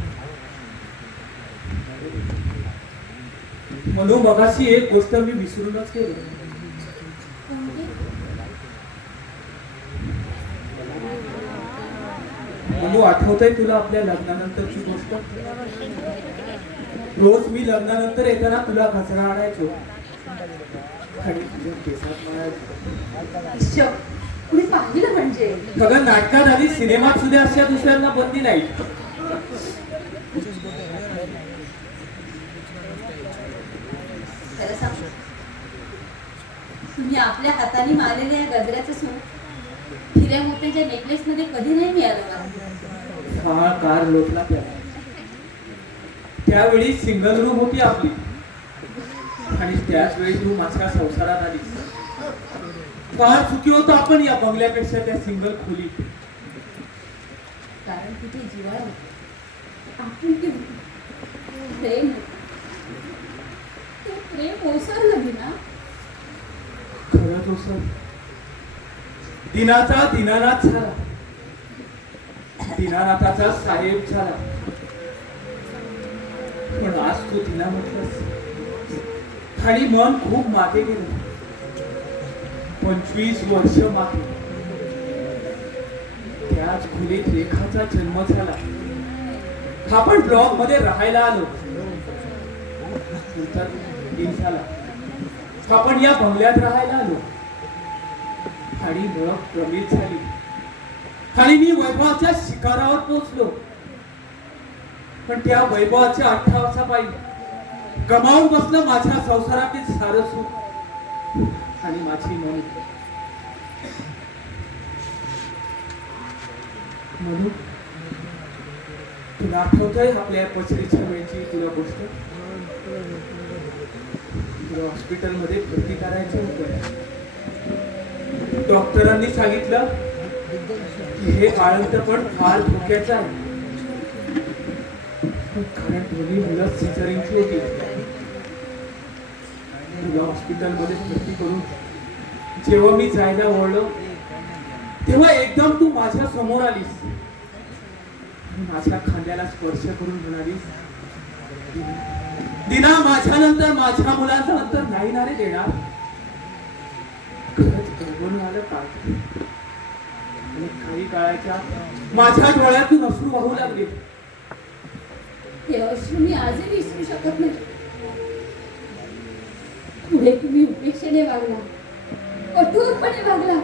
म्हणून मगाशी एक गोष्ट मी विसरूनच गेलो. म्हणून आठवतंय तुला आपल्या लग्नानंतरची गोष्ट? रोज मी लग्नानंतर येताना तुला कचरा आणायचो आणि तुझ्या केसात मारायचो. कुणी पाहिलं म्हणजे? सगळं नाटकात आणि सिनेमात सुद्धा अशा दुसऱ्यांना बंदी नाही. खरं सांग, तुम्ही आपल्या हाताने मारलेल्या या गजऱ्याचं सूट हिऱ्या मोत्याच्या नेकलेस मध्ये कधी नाही मिळालं मला. हा कार लोटला त्यावेळी सिंगल रूम होती आपली आणि त्याच वेळी तू माझ्या संसारात आली. फार चुकी होतो आपण या बंगल्यापेक्षा त्या सिंगल खोली. कारण तिथे जिव्हाळा होती, आपुलकी होती, प्रेम होतं. ते प्रेम ओसरलं मी ना. खरंच ओसर. दिनाचा दीनानाथ झाला, दीनानाथाचा साहेब झाला. पण आज तू तिला म्हटलंस आणि मन खूप मागे गेलं. 25 वर्ष मागे त्याच खोलीत रेखाचा जन्म झाला. आपण ब्लॉक मध्ये राहायला आलो. झाला आपण या बंगल्यात राहायला आलो आणि मग प्रमित झाली आणि मी वैभवाच्या शिखरावर पोहोचलो. पण त्या वैभवाच्या 18 पायी गमावून बसलं माझ्या संसारातील सारं सुख आणि माझी मन. म्हणून तुला आठवतंय आपल्या पचरीच्या वेळची तुला गोष्ट? तुला हॉस्पिटलमध्ये भरती करायचं होतं. डॉक्टरांनी सांगितलं की हे बाळंतपण फार धोक्याचं आहे, कारण दोन्ही मुलं सिझरिंगची होती. तुला हॉस्पिटलमध्ये भरती करून जेव्हा मी जायला वळलो तेव्हा एकदम तू माझ्या समोर आलीस. माझ्या खांद्याला स्पर्श करून म्हणालीस, दिना, माझ्या नंतर माझ्या मुलांचं अंतर नाही ना रे देणार. खरंच गडबडून आलं काय. आणि काही काळाच्या माझ्या डोळ्यातून अश्रू वाहू लागले. हे अश्रू मी आजही विसरू शकत नाही. पुढे तुम्ही उपेक्षेने वागला, कठोरपणे वागला,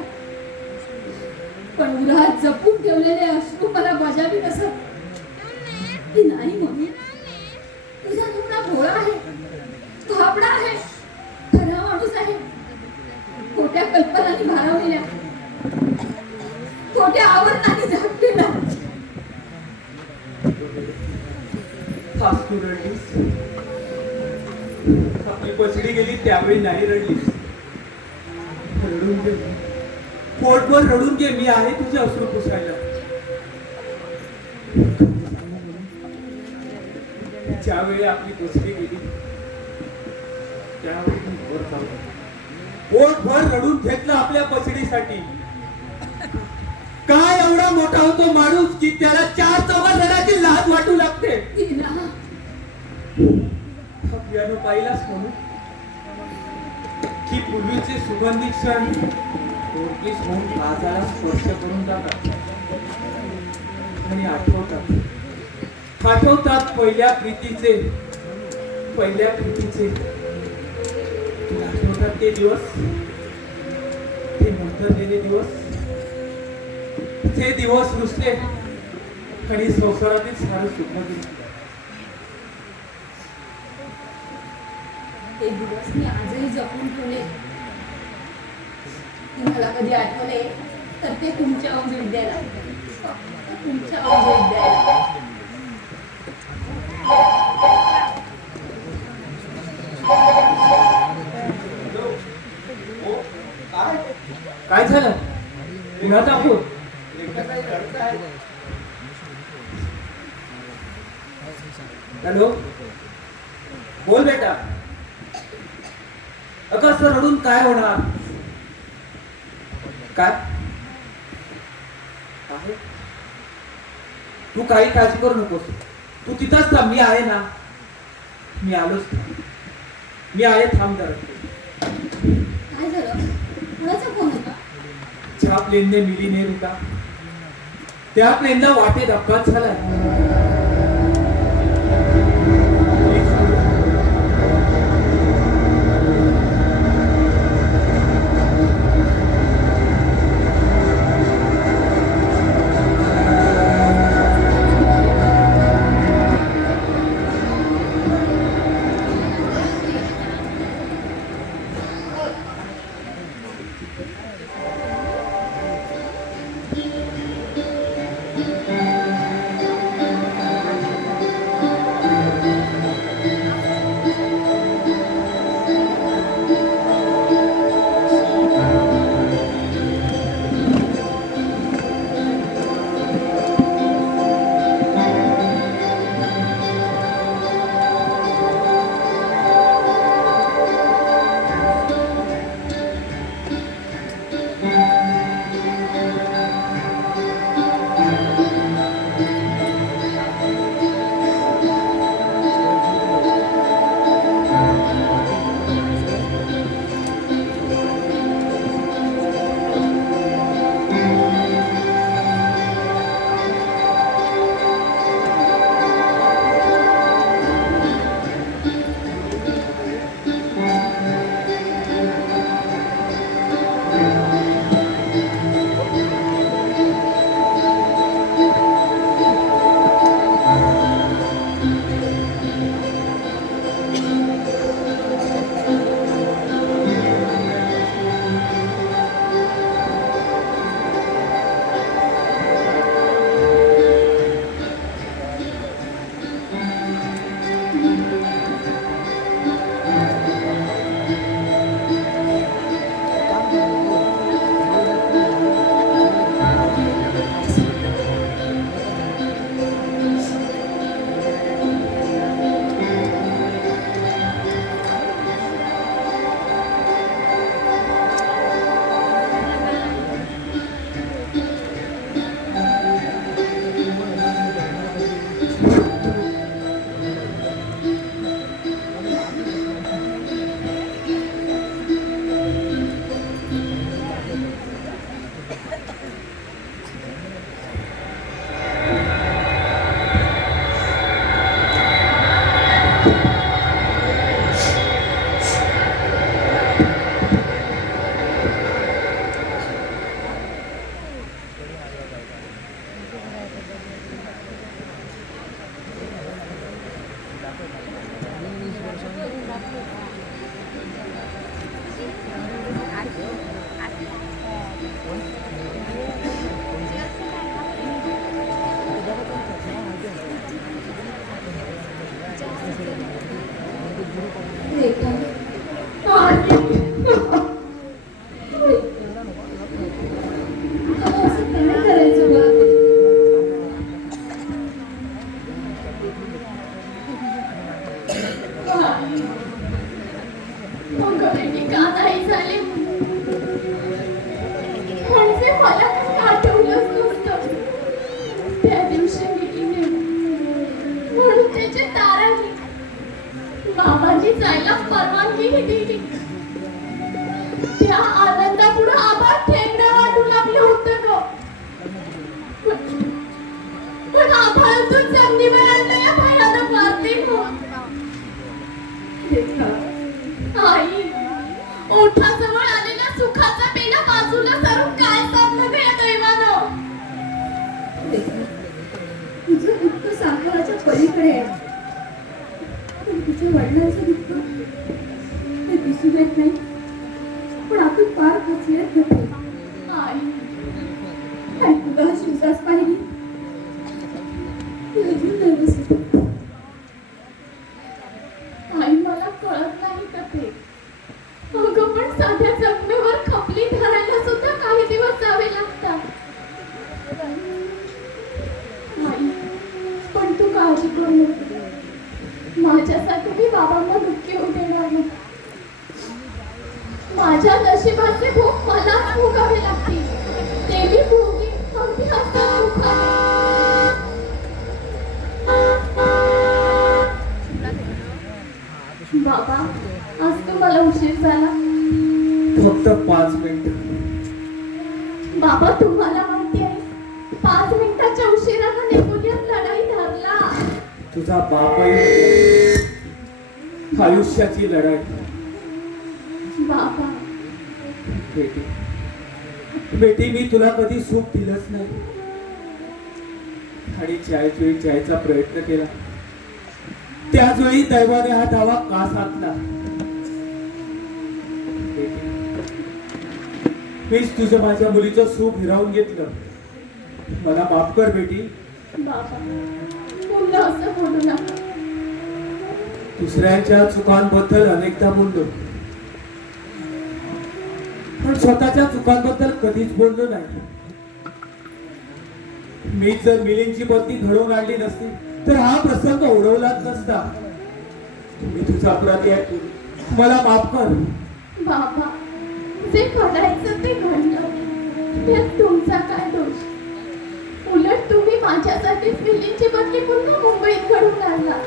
पण उन्हात जपून ठेवलेले अश्रू मला बजावी नसत. की नाही मम्मी, तुझा नवरा भोळा आहे, भाबडा आहे, खरा माणूस आहे. खोट्या कल्पनांनी भारावलेल्या, खोट्या आवरणाने झाकलेला. फास तू रडलीस. आपली पचडी गेली त्यावेळी नाही रडलीस. रडून घे, पोटभर रडून घे. मी आहे तुझे अश्रू पुसायला. ज्यावेळी आपली पचडी गेली त्यावेळी मी वर जाऊ पोटभर रडून घेतलं आपल्या पचडीसाठी. काय एवढा मोठा होतो माणूस की त्याला 4 जणांची लाज वाटू लागते. पियानो पाहिलास म्हणून की पूर्वीचे सुगंधी क्षण प्लीज होऊन काळजाला स्पर्श करून जातात आणि आठवतात पहिल्या प्रीतीचे पहिल्या भेटीचे तुला आठवतात ते दिवस, ते मंथरलेले दिवस, ते दिवस रुसले आणि संसारातील सारं सुख गेलं. ते दिवस मी आजही जपून ठेवले. तुम्हाला कधी आठवले तर ते तुमच्या अवघड द्यायला, तुमच्या अवघड द्यायला. हो, काय काय झालं? कुणाचा फोन? लेकरं काही रडतायत. हॅलो, बोल बेटा. अगं असं रडून काय होणार? काय आहे? तू काही काळजी करू नकोस. तू तिथंच थांब, मी आहे ना. मी आलोच. मी आहे, थांब जरा. काय झालं? कुणाचा फोन होता? ज्या प्लेनने मिली नेर होता त्या प्लेनला वाटेत अपघात झालाय. रेखा, आई, ओठाजवळ आलेला सुखाचा पेला बाजूला सारून काय साधलं ग या दैवानं? रेखा, तुझं दुःख साखराच्या पलीकडे आहे. पण तुझ्या वडिलांचं दुःख ते दिसून येत नाही, पण आपण फार खचलेत होते. आई, ऐकू का शिवदास पाहिली? ती अजून nervous होती. आई मला कळत नाही का ते? अगं पण साध्या जखमेवर खपली धरायला सुद्धा काही दिवस जावे लागतात. आई, पण तू काळजी करू नको. माझ्यासाठी मी बाबांना दुःखी होऊ देणार नाही. माझ्या नशिबाचे भोग मलाच भोगावे लागतील. ते मी भोगी अगदी हसत सुखाने. बाबा, आज तुम्हाला उशीर झाला. फक्त 5 मिनिट. बाबा, तुम्हाला माहिती आहे 5 मिनिटाच्या उशिरानं नेपोलियन लढाई धरला. तुझा बापही आयुष्याची लढाई. बाबा, बेटी बेटी, मी तुला कधी सुख दिलंच नाही आणि ज्याच वेळी जायचा प्रयत्न केला त्याच वेळी दैवाने हा दावा का साधला? बेटी, मीच तुझ्या माझ्या मुलीचं सुख हिरावून घेतलं. मला माफ कर बेटी. बाबा, पुन्हा असं बोलू नका. दुसऱ्यांच्या चुकांबद्दल अनेकदा बोललो, पण स्वतःच्या चुकांबद्दल कधीच बोललो नाही. मी जर मिलिंदची पत्नी घडवून आणली नसती तर हा प्रसंग ओढवलाच नसता. मी तुझा अपराधी आहे, मला माफ कर. बाबा, जे घडायचं ते घडलं. त्यात तुमचा काय दोष? उलट तुम्ही माझ्यासाठीच मिलिंदची पत्नी पुन्हा मुंबईत घडवून आणला.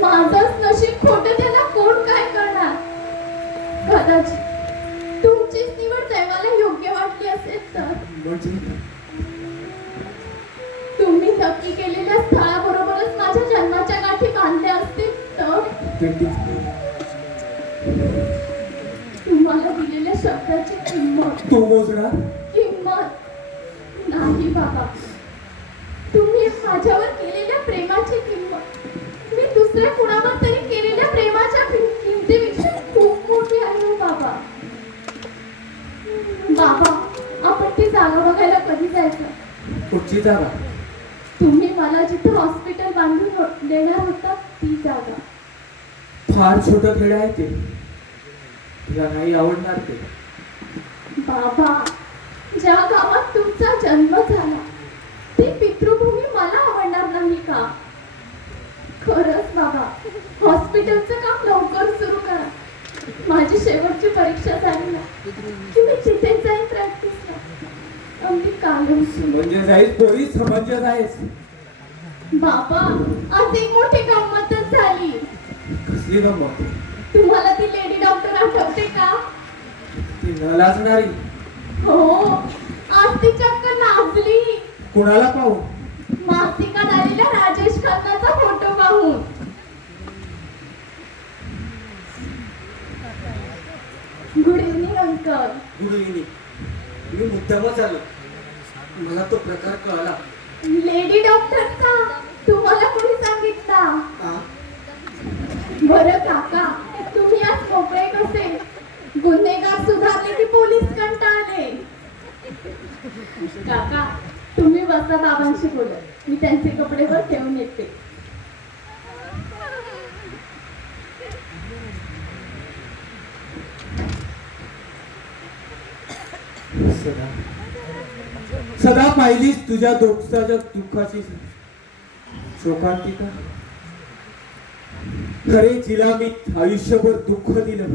माझंच नशीब खोटं, त्याला कोण काय करणार? कदाचित तुमचीच निवड दैवाला योग्य वाटली असेल तर. म्हणजे तुम्ही नक्की केलेल्या स्थळाबरोबरच माझ्या जन्माच्या गाठी बांधल्या असतील तर. बेटी, तुम्हाला दिलेल्या शब्दाची किंमत तू मोजणार? नाही बाबा, तुम्ही माझ्यावर केलेल्या प्रेमाची किंमत मी दुसऱ्या कुणावर तरी केलेल्या प्रेमाच्या किमतीपेक्षा खूप मोठी आहे हो बाबा. बाबा, आपण ती जागा बघायला कधी जायचं? कुठची जागा? तुम्ही मला जिथं हॉस्पिटल बांधून देणार होता ती जागा. फार छोटं खेळ आहे ते, तुला नाही आवडणार ते. बाबा, ज्या गावात तुमचा जन्म झाला ती पितृभूमी मला आवडणार नाही का? खरंच बाबा, हॉस्पिटलचं काम लवकर सुरू करा. माझी शेवटची परीक्षा झाली ना की मी तिथे जाईन प्रॅक्टिसला. अगदी कालच. समंजस आहेस पोरी, समंजस आहेस. बाबा, आज एक मोठी गंमतच झाली. कसली गंमत? तुम्हाला ती लेडी डॉक्टर आठवते का? ती न लाजणारी. हो, आज ती चक्क नाचली. कुणाला पाहू? मासिकात आलेल्या राजेश खन्नाचा फोटो पाहून. Good evening uncle. Good evening. मी मुद्दामच आलो, मला तो प्रकार कळला. लेडी डॉक्टरचा तुम्हाला कोणी सांगितला? आ? बरं काका, तुम्ही आज मोकळे कसे? गुन्हेगार सुधारले की पोलीस कंटाळले? काका, तुम्ही बसा, बाबांशी बोलत. मी त्यांचे कपडे वर ठेवून येते. सदा सदा पाहिलीस तुझ्या दुःखाची शोकांतिका. खरे जिला मी आयुष्यभर दुःख दिलं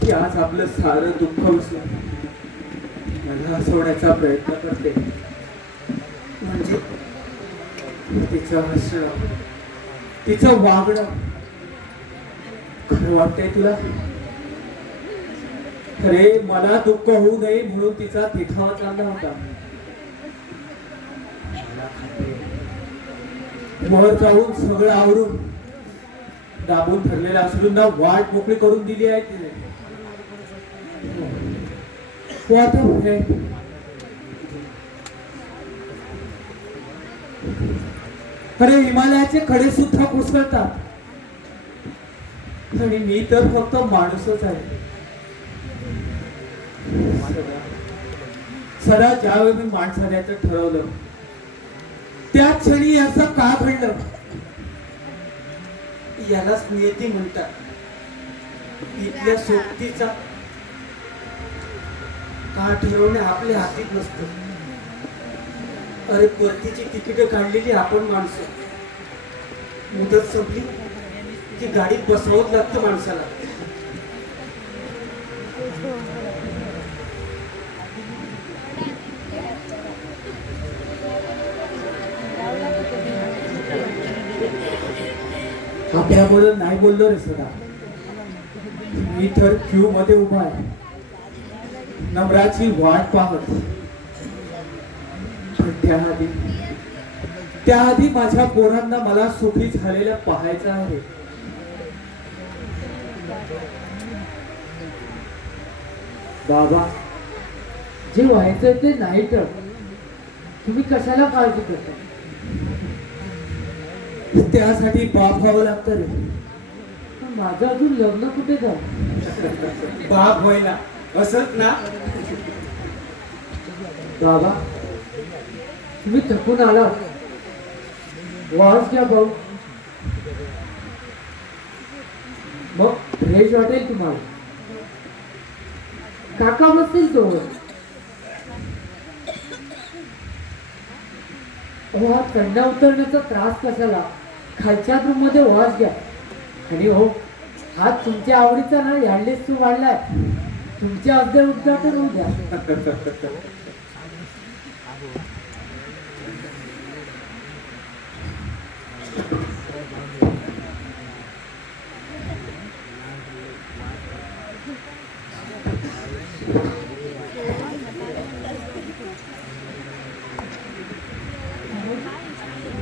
ती आज आपलं सारं दुःख उचलं मला हसवण्याचा प्रयत्न करते. म्हणजे तिचं हसणं, तिचं वागणं खरं वाटतंय तुला? खरे मला दुःख होऊ नये म्हणून तिचा देखावा चालला होता. मला खात्री आहे, वर जाऊन सगळं आवरून दाबून ठरलेल्या अश्रूंना वाट मोकळी करून दिली आहे तिने. What a friend. अरे हिमालयाचे खडे सुद्धा कोसळतात आणि मी तर फक्त माणूसच आहे. सदा ज्यावेळी मी माणसाण्याचं ठरवलं त्या क्षणी असं का घडलं? यालाच नियती म्हणतात. इथल्या सोबतीचा का ठरवणे आपल्या हातीत नसतं. अरे परतीची तिकीट काढलेली आपण माणसं, मुदत संपली की गाडीत बसवावंच लागतं माणसाला. आपल्याबरोबर नाही बोललो रे सदा. मी तर क्यू मध्ये उभा आहे, नम्राची वाट पाहत. पण त्याआधी माझ्या पोरांना मला सुखी झालेलं पाहायचं आहे. बाबा, जे व्हायचं ते नाही तर तुम्ही कशाला काळजी करता? त्यासाठी बाप व्हावं लागतं रे. पण माझं अजून लग्न कुठे झालं? बाप व्हायला असंच ना. बाबा, तुम्ही थकून आलात, वॉश घ्या भाऊ, मग फ्रेश वाटेल तुम्हाला. काका बसतील तो. हा थंडा उतरण्याचा त्रास कशाला? खालच्या रूम मध्ये वॉश घ्या. आणि हो, हा तुमच्या आवडीचा ना याडलेस तू वाढलाय. तुमच्या अद्या उद्घाटन होऊ द्या.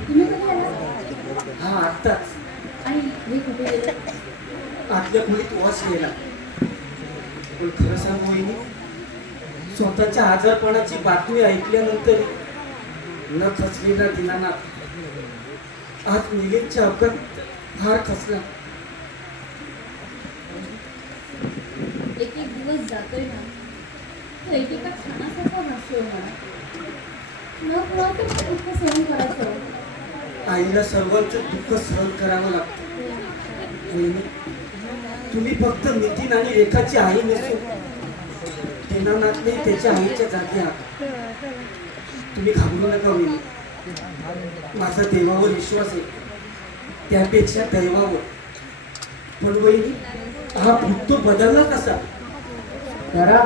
तुम्ही कधी आला? हा आत्ताच आणि हे कुठे गेलं? आतल्या खोलीत वास यायला. पण खरं सांगू वहिनी, स्वतःच्या आजारपणाची बातमी ऐकल्यानंतर न खचलेला दिनानाथ आज मिलिंदच्या अपघात फार खचला. एक एक दिवस जातोय ना, तर एकेका क्षणासारखा भासतोय मला. न कळत दुःख सहन करायचं. आईला सर्वांचं दुःख सहन करावं लागतं. वहिनी, तुम्ही फक्त नितीन आणि रेखाची आई नसून दिनानाथने त्याच्या आईच्या जागी आहात. तुम्ही घाबरू नका वहिनी. माझा देवावर विश्वास आहे, त्यापेक्षा दैवावर. पण वहिनी, हा भूत तो बदलला कसा? करा,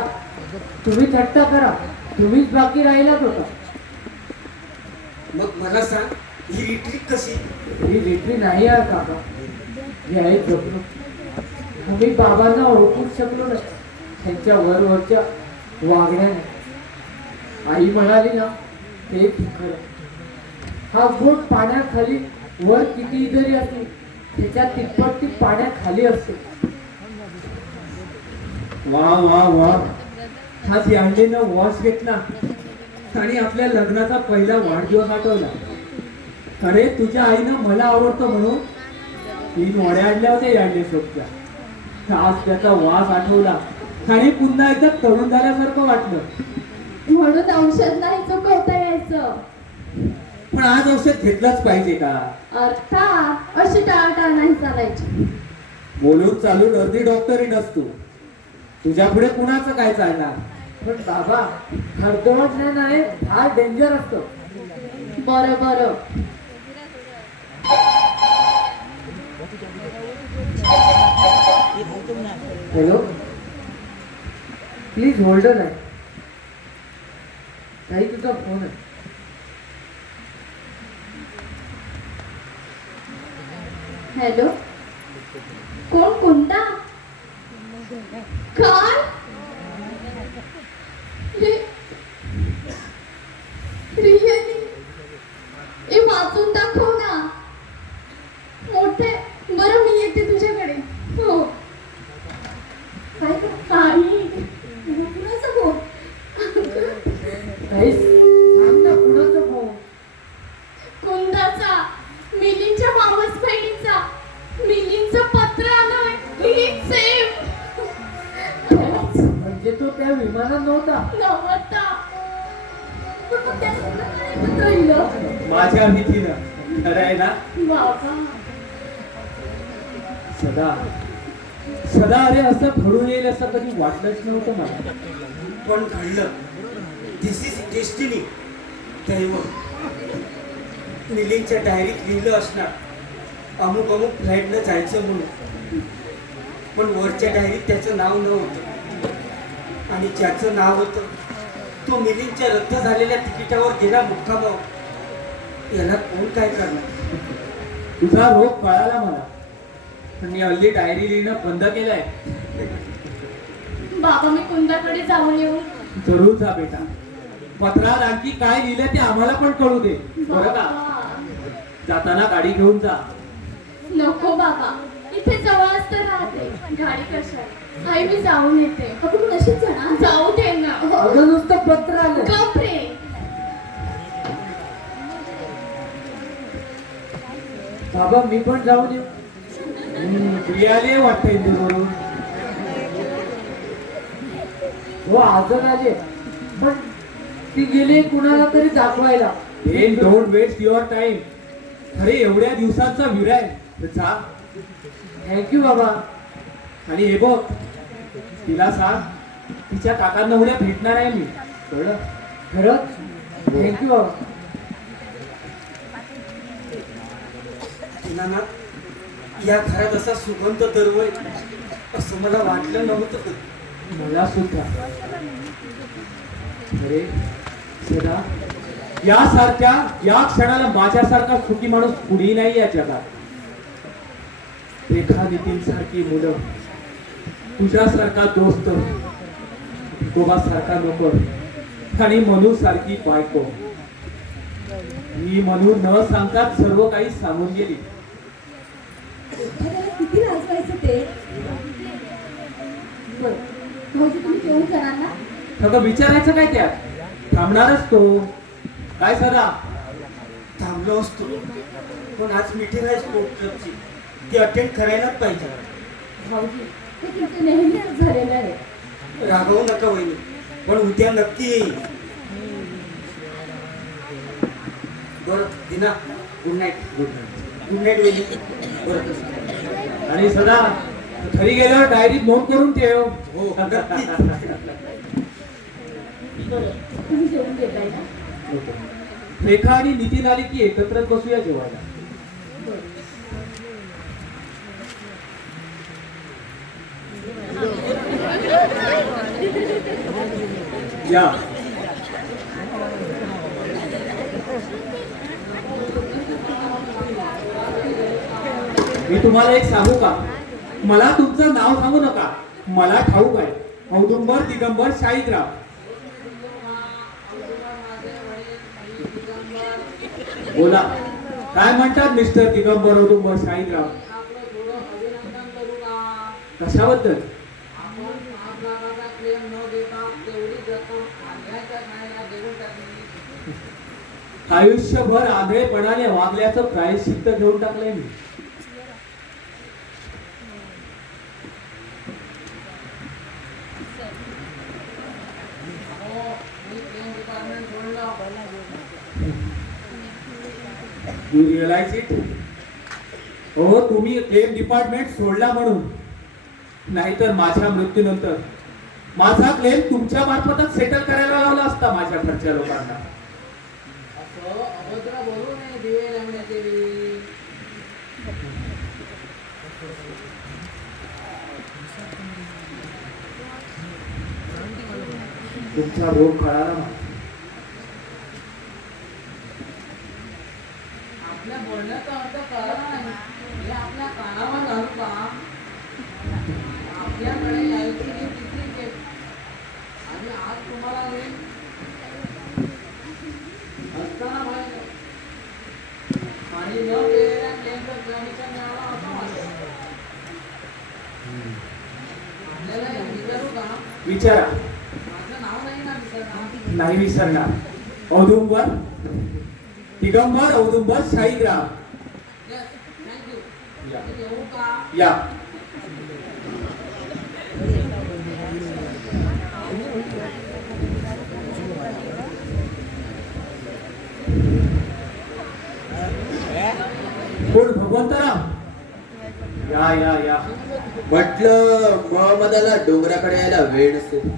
तुम्ही थट्टा करा, तुम्हीच बाकी राहिलाच होता. मग मला सांग, ही रिट्रीट कशी? ही लिटरी नाही आहे काका, ही आहे जपणूक. आम्ही बाबांना ओळखूच शकलो नाही त्यांच्या वरवरच्या वागण्याने. आई म्हणाली ना ते खरं. हा बोट पाण्याखाली वर किती जरी असली त्याच्या तिप्पट ती पाण्याखाली असते. वा वा वा, हा अंडेनं वॉश घेतला आणि आपल्या लग्नाचा पहिला वाढदिवस आठवला. अरे तुझ्या आईनं मला आवडतं म्हणून 3 वड्या आणल्या होत्या यांडे सोबत्या. आज त्याचा वास आठवला आणि पुन्हा एकदा तरुण झाल्यासारखं वाटलं. म्हणून औषध नाही चुकवता यायचं. पण आज औषध घेतलंच पाहिजे का? अर्थात अशी टाळटाळ नाही चालायची. बोलून चालून अर्धी डॉक्टरी नसतो. तुझ्या पुढे कुणाचं काय चालणार? पण बाबा, अर्धवट नाही फार डेंजर असतं. बरं बरं. हॅलो, प्लीज होल्डर आहे. ताई तुझा फोन आहे. हॅलो, कोण? कोणता? काय? रियली? वाचून दाखव ना. मोठे. बरं मी येते त्या विमानात नव्हता. नव्हता. पण मग त्याला तुला काय पत्र लिहिलं? माझ्या भीतीनं. खरं आहे ना? बाबा. सदा सदा अरे असं घडून येईल असं कधी वाटलंच नव्हतं मला. पण घडलं. दिस इज डेस्टिनी. दैव. मिलिंदच्या डायरीत लिहिलं असणार अमुक अमुक फ्लाईटनं जायचं म्हणून. पण वरच्या डायरीत त्याचं नाव नव्हतं. आणि ज्याचं नाव होतं तो मिलिंदच्या रद्द झालेल्या तिकिटावर गेला मुक्कामावर. याला कोण काय करणार? तुझा रोग कळाला मला, पण मी हल्ली डायरी लिहिणं बंद केलंय. बाबा मी कुंदाकडे जाऊन येऊ. जरूर जा बेटा. पत्रात आणखी काय लिहिलं ते आम्हाला पण कळू दे, बरं का? जाताना गाडी घेऊन जा. नको बाबा, इथे जवळच तर राहते. गाडी कशाला? आई मी जाऊन येते. अगं तू नशीब जाणार. जाऊ दे ना. अगं नुसतं पत्र आलं. गप रे. बाबा मी पण जाऊन येऊ. प्रियाले वाटतंय बरोबर. हो हजर आले, पण ती गेली कुणाला तरी दाखवायला. Don't waste your time. अरे एवढ्या दिवसांचा विराय तर जा. थँक्यू बाबा. आणि हे बघ, तिला सांग तिच्या काकांना उद्या भेटणार आहे मी, कळलं? खरंच थँक्यू बाबा. दीनानाथ, या घरात असा सुगंध दरवळ असं मला वाटलं नव्हतं कधी. मला सुद्धा. अरे सदा, या क्षणाला माझ्यासारखा सुखी माणूस कुणी नाही या जगात. रेखा नितीन सारखी मुलं, तुझ्यासारखा दोस्त, भिकोबा सारखा नोकर आणि मनू सारखी बायको. मी मनू न सांगताच सर्व काही सांगून गेली. एखाद्याला किती लाजवायचं ते. बरं भाऊजी तुम्ही घेऊन जाणार ना? सगळं विचारायचं काय त्यात? थांबणारच तो. काय सदा? थांबलो असतो, पण आज मीटिंग आहे स्पोर्ट क्लबची, ती अटेंड करायलाच पाहिजे. भाऊजी हे तुमचं नेहमीच झालेलं आहे. रागवू नका वहिनी, पण उद्या नक्की येईल. बरं दिना, गुड नाईट. गुड नाईट वहिनी. बरं. आणि सदा घरी गेल्यावर डायरीत नोंद करून ठेव. हो नक्कीच. बरं तुम्ही जेवून घेताय ना? रेखा आणि नितीन आली की एकत्र बसूया जेवायला. या. मी तुम्हाला एक सांगू का? मला तुमचं नाव सांगू नका, मला ठाऊक आहे. औदुंबर दिगंबर शाहिदराव. बोला, काय म्हणतात मिस्टर दिगंबर औदुंबर शाहिदराव? कशाबद्दल? आयुष्यभर आंधळेपणाने वागल्याचं प्रायश्चित्त घेऊन टाकलंय मी. You realize it? हो, तुम्ही क्लेम डिपार्टमेंट सोडला म्हणून. नाहीतर माझ्या मृत्यूनंतर माझा क्लेम तुमच्या मार्फतच सेटल करायला लावला असता माझ्या घरच्या लोकांना. तुमचा रोग कळाला मला. आपल्या बोलण्याचा अर्थ कळला नाही हे आपल्या कानावर घालू का? आपल्याकडे यायची ही तिसरी खेप आणि आज तुम्हाला हे असताना माहित आणि न केलेल्या क्लेमचं कमिशन मिळालं असं वाटतं. आपल्याला हे विचारू का? विचारा. माझं नाव नाही ना विसरणार? नाही विसरणार. औदुंबर दिगंबर औदुंबर शाहिदराव. Yes, thank you. या. येऊ का? या. भगवंतराव या या या. म्हटलं महम्मदाला डोंगराकडे यायला वेळ नसेल,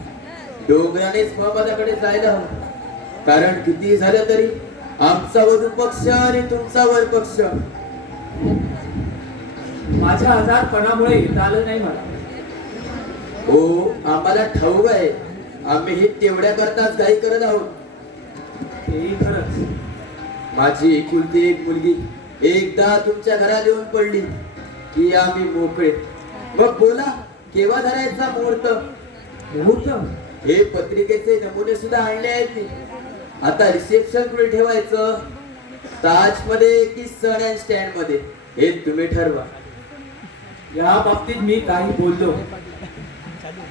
डोंगरानेच महम्मदाकडे जायला हवं. कारण किती झालं तरी आमचा वधू पक्ष आणि तुमचा वर पक्ष. माझ्या आजारपणामुळे येता आलं नाही मला. हो, आम्हाला ठाऊक आहे. आम्ही हे तेवढ्या करताच काही करत आहोत. तेही खरंच. माझी एकुलती एक मुलगी एकदा तुमच्या घरात येऊन पडली की आम्ही मोकळे. मग बोला, केव्हा धरायचा मुहूर्त? मुहूर्त हे पत्रिकेचे नमुने सुद्धा आणले आहेत मी. आता रिसेप्शन कुठे ठेवायचं, ताज मध्ये की सन अँड स्टँड मध्ये, हे तुम्ही ठरवा. या बाबतीत मी काही बोललो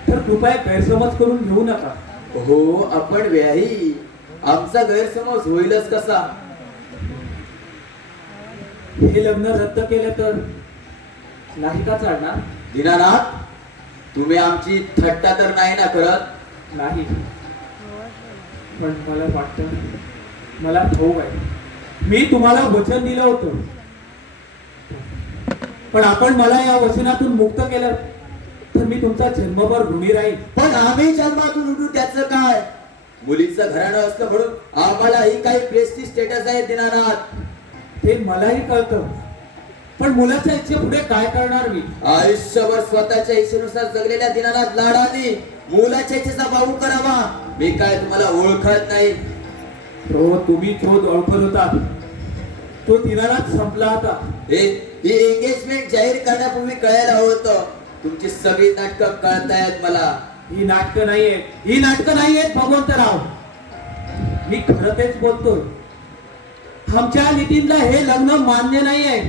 तर कृपया गैरसमज करून घेऊ नका. हो, आपण व्याही, आमचा गैरसमज होईलच कसा. हे लग्न रद्द केलं तर नाही का चालणार? दीनानाथ, तुम्ही आमची थट्टा तर नाही ना करत? नाही, पण मला वाटतं, मला ठाऊक आहे, मी तुम्हाला वचन दिलं होतं, पण आपण मला या वचनातून मुक्त केलं तर मी तुमचा जन्मभर ऋणी राहील. पण आम्ही जन्मातून उठू त्याचं काय? मुलीचं घराणं असलं म्हणून आम्हालाही काही प्रेस्टिज स्टेटस आहे दीनानाथ. हे मलाही कळतं, पण मुलाच्या इच्छे पुढे काय करणार मी? आयुष्यभर स्वतःच्या इच्छेनुसार जगलेल्या दीनानाथ लाडाने मुलाच्या इच्छेचा बाहू करावा. मी काय तुम्हाला ओळखत नाही? तो तुम्ही शोध ओळखत होता, तो दिनानाथ संपला होता. ही एंगेजमेंट जाहीर करण्यापूर्वी कळायला होतं. तुमची सगळी नाटकं कळतायत मला. ही नाटकं नाहीयेत, ही नाटकं नाहीयेत भगवंतराव. मी खरं तेच बोलतोय. आमच्या नितीनला हे लग्न मान्य नाही आहे,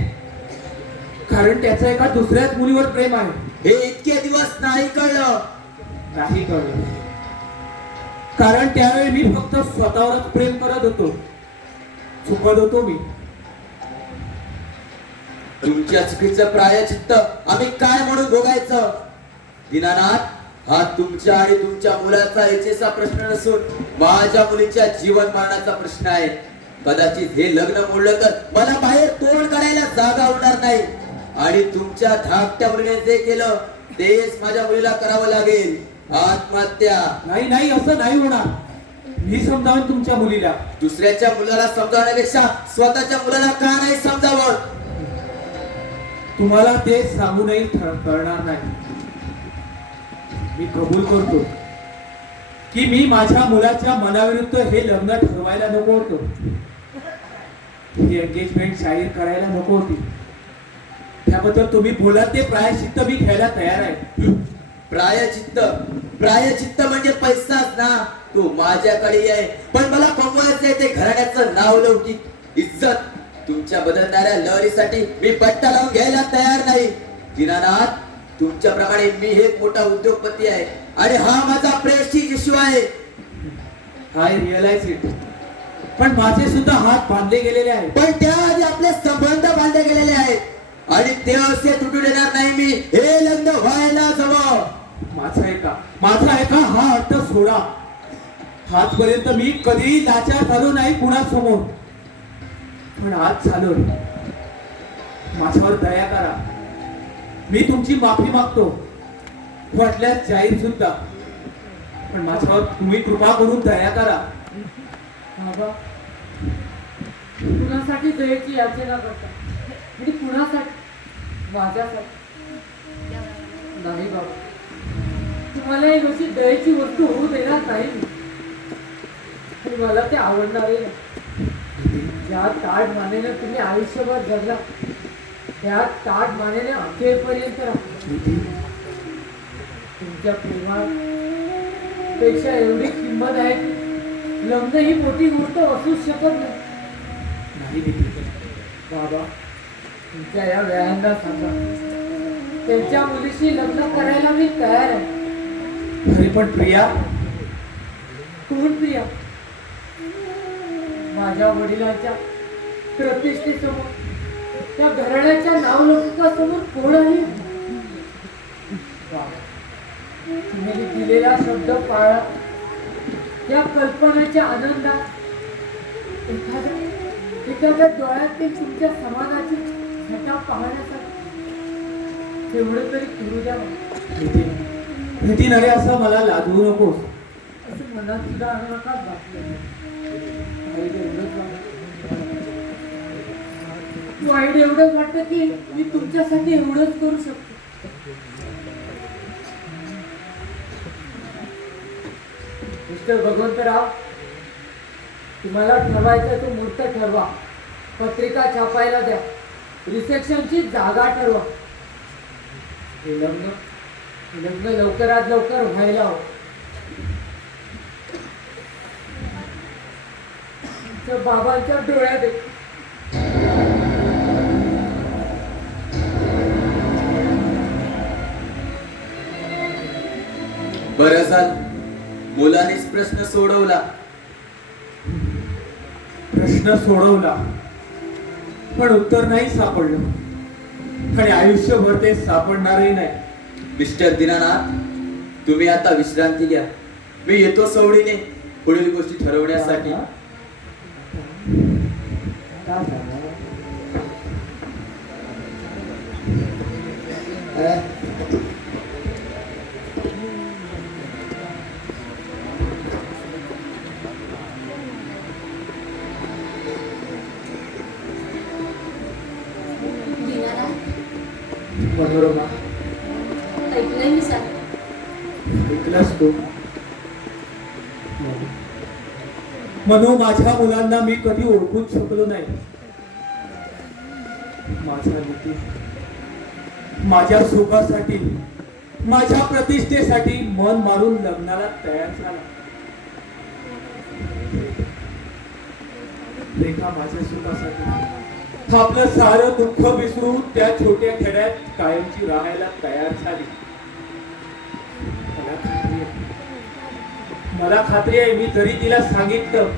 कारण त्याचं एका दुसऱ्याच मुलीवर प्रेम आहे. हे इतके दिवस नाही कळलं. नाही कळलं, कारण त्यावेळी मी फक्त स्वतःवरच प्रेम करत होतो, चुकत होतो मी. तुमच्या चुकीचं प्रायश्चित्त आम्ही काय म्हणून भोगायचं? दीनानाथ, हा तुमच्या आणि तुमच्या मुलाचा इच्छेचा प्रश्न नसून माझ्या मुलीच्या जीवन मरणाचा प्रश्न आहे. कदाचित हे लग्न मोडलं तर मला बाहेर तोंड काढायला जागा होणार नाही, आणि तुमच्या धाकट्या मुलीने जे केलं तेच माझ्या मुलीला करावं लागेल. आत्महत्या. नाही नाही, असं नाही होणार. मी समजावून तुमच्या मुलीला. दुसऱ्याच्या मुलाला समजावण्यापेक्षा स्वतःच्या मुलाला का नाही समजावं? तुम्हाला ते सांगूनही कळणार नाही. मी कबूल करतो की मी माझ्या मुलाच्या मनाविरुद्ध हे लग्न ठरवायला नको होतं, ही एंगेजमेंट जाहीर करायला नको होती. त्याबद्दल तुम्ही बोला ते प्रायश्चित्त मी घ्यायला तयार आहे. प्रायचित्त? प्रायचित्त म्हणजे पैसाच ना. तू माझ्याकडे आहे, पण मला कमवायचंय ते घराण्याचं नाव, लौकिक इज्जत. तुमच्या बदलणाऱ्या लहरीसाठी मी पट्टा लावून घ्यायला तयार नाही. दीनानाथ, तुमच्याप्रमाणे मी एक मोठा उद्योगपती आहे, आणि हा माझा प्रेस्टीज इश्यू आहे. I realise it. पण माझे सुद्धा हात बांधले गेलेले आहेत. पण त्याआधी आपले संबंध बांधले गेलेले आहेत, आणि ते असे तुटू देणार नाही मी. हे लग्न व्हायलाच हवं. माझा एका हा अर्थ सोडा. आजपर्यंत मी कधीही लाचार झालो नाही कुणासमोर, पण आज झालो. माझ्यावर दया करा. मी तुमची माफी मागतो, वाटल्यास जाहीर सुद्धा, पण माझ्यावर तुम्ही कृपा करून दया करा. बाबा, कुणासाठी दयेची याचना करता आणि कुणासाठी? माझ्यासाठी नाही बाबा. तुम्हाला एक अशी दयेची वस्तू होऊ देणार नाही, आणि मला ते आवडणारही नाही. ज्या ताट मानेने तुम्ही आयुष्यभर जगला, त्या ताट मानेने अखेरपर्यंत राहा. तुमच्या प्रेमात पेक्षा एवढी किंमत आहे की लग्न ही मोठी गोष्ट असूच शकत नाही. बाबा, तुमच्या या व्यायांना सांगा, त्यांच्या मुलीशी लग्न करायला मी तयार आहे. अरे पण प्रिया, कोण प्रिया? माझ्या वडिलांच्या प्रतिष्ठेसमोर, त्या घराण्याच्या नावलौकिकासमोर कोण आहे? बाबा, तुम्ही दिलेला शब्द पाळा. या कल्पनेच्या आनंदात एखाद्या डोळ्यातील तुमच्या समानाची छटा पाहण्यासाठी एवढं तरी करू द्या मला. नितीन अरे असं मला लादवू नकोस. असं मनात सुद्धा नका वाटलं. वाईट एवढं वाटतं की मी तुमच्यासाठी एवढंच करू शकतो. मिस्टर भगवंतराव, तुम्हाला ठरवायचं तो मुहूर्त ठरवा, पत्रिका छापायला द्या, रिसेप्शनची जागा ठरवा. हे लग्न लवकरात लवकर व्हायला हवं. त्या बाबांच्या डोळ्यात आहे. बरं झालं मुलानेच प्रश्न सोडवला. प्रश्न सोडवला पण उत्तर नाही सापडलं आणि आयुष्यभर ते सापडणारही नाही. मिस्टर दीनानाथ, तुम्ही आता विश्रांती घ्या. मी येतो सवडीने पुढील गोष्टी ठरवण्यासाठी. दीनानाथ, मनोरमा, ऐकलंय मी सांग. ऐकलास तू? मनू, माझ्या मुलांना मी कधी ओळखूच शकलो नाही. माझा नितीन माझ्या सुखासाठी, माझ्या प्रतिष्ठेसाठी मन मारून लग्नाला तयार झाला. रेखा माझ्या सुखासाठी आपलं सारं दुःख विसरून त्या छोट्या खेड्यात कायमची राहायला तयार झाली. मला खात्री आहे मी जरी तिला सांगितलं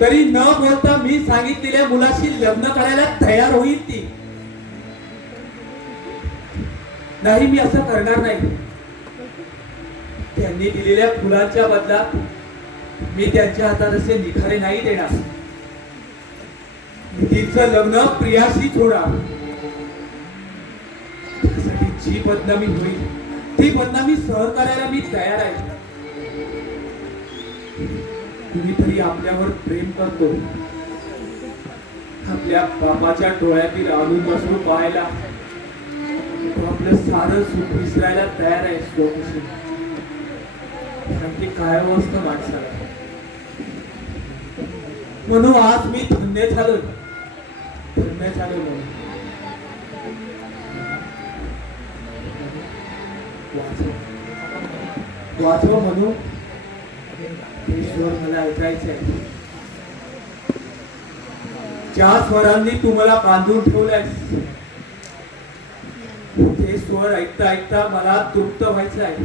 तरी न बोलता मी सांगितलेल्या मुलाशी लग्न करायला तयार होईल ती. नाही, मी असं करणार नाही. त्यांनी दिलेल्या फुलांच्या बदलात मी त्यांच्या हातात असे निखारे नाही देणार. नितीनचं लग्न प्रियाशी छोडा. त्यासाठी जी बदनामी होईल ती बदनामी सहन करायला मी तयार आहे. कुणीतरी आपल्यावर प्रेम करतो, आपल्या बापाच्या डोळ्यातील आनंद अश्रू पाहायला तो आपलं सारं सुख विसरायला तयार आहे. स्वतःशी काय असतं माणसाला. म्हणून आज मी धन्य झालो म्हणून. वाचव म्हणून हे स्वर मला ऐकायचे आहे. ज्या स्वरांनी तुम्हाला बांधून ठेवलंय ते स्वर ऐकता ऐकता मला तृप्त व्हायचं आहे.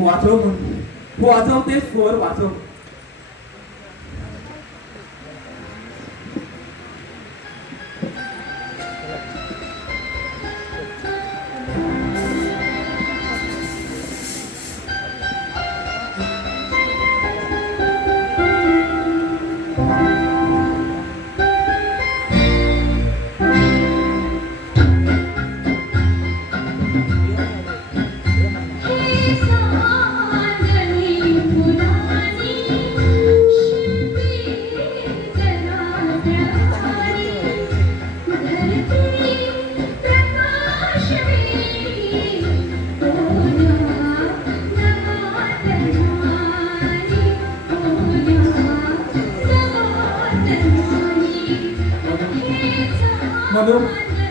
वाचव म्हणून वाचव, ते स्वर वाचव.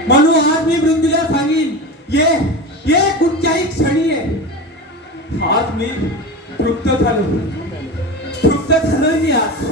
म्हणून आज मी मृत्यूला सांगीन, ये कुठच्याही क्षणी ये. आज मी तृप्त झालोय मी आज.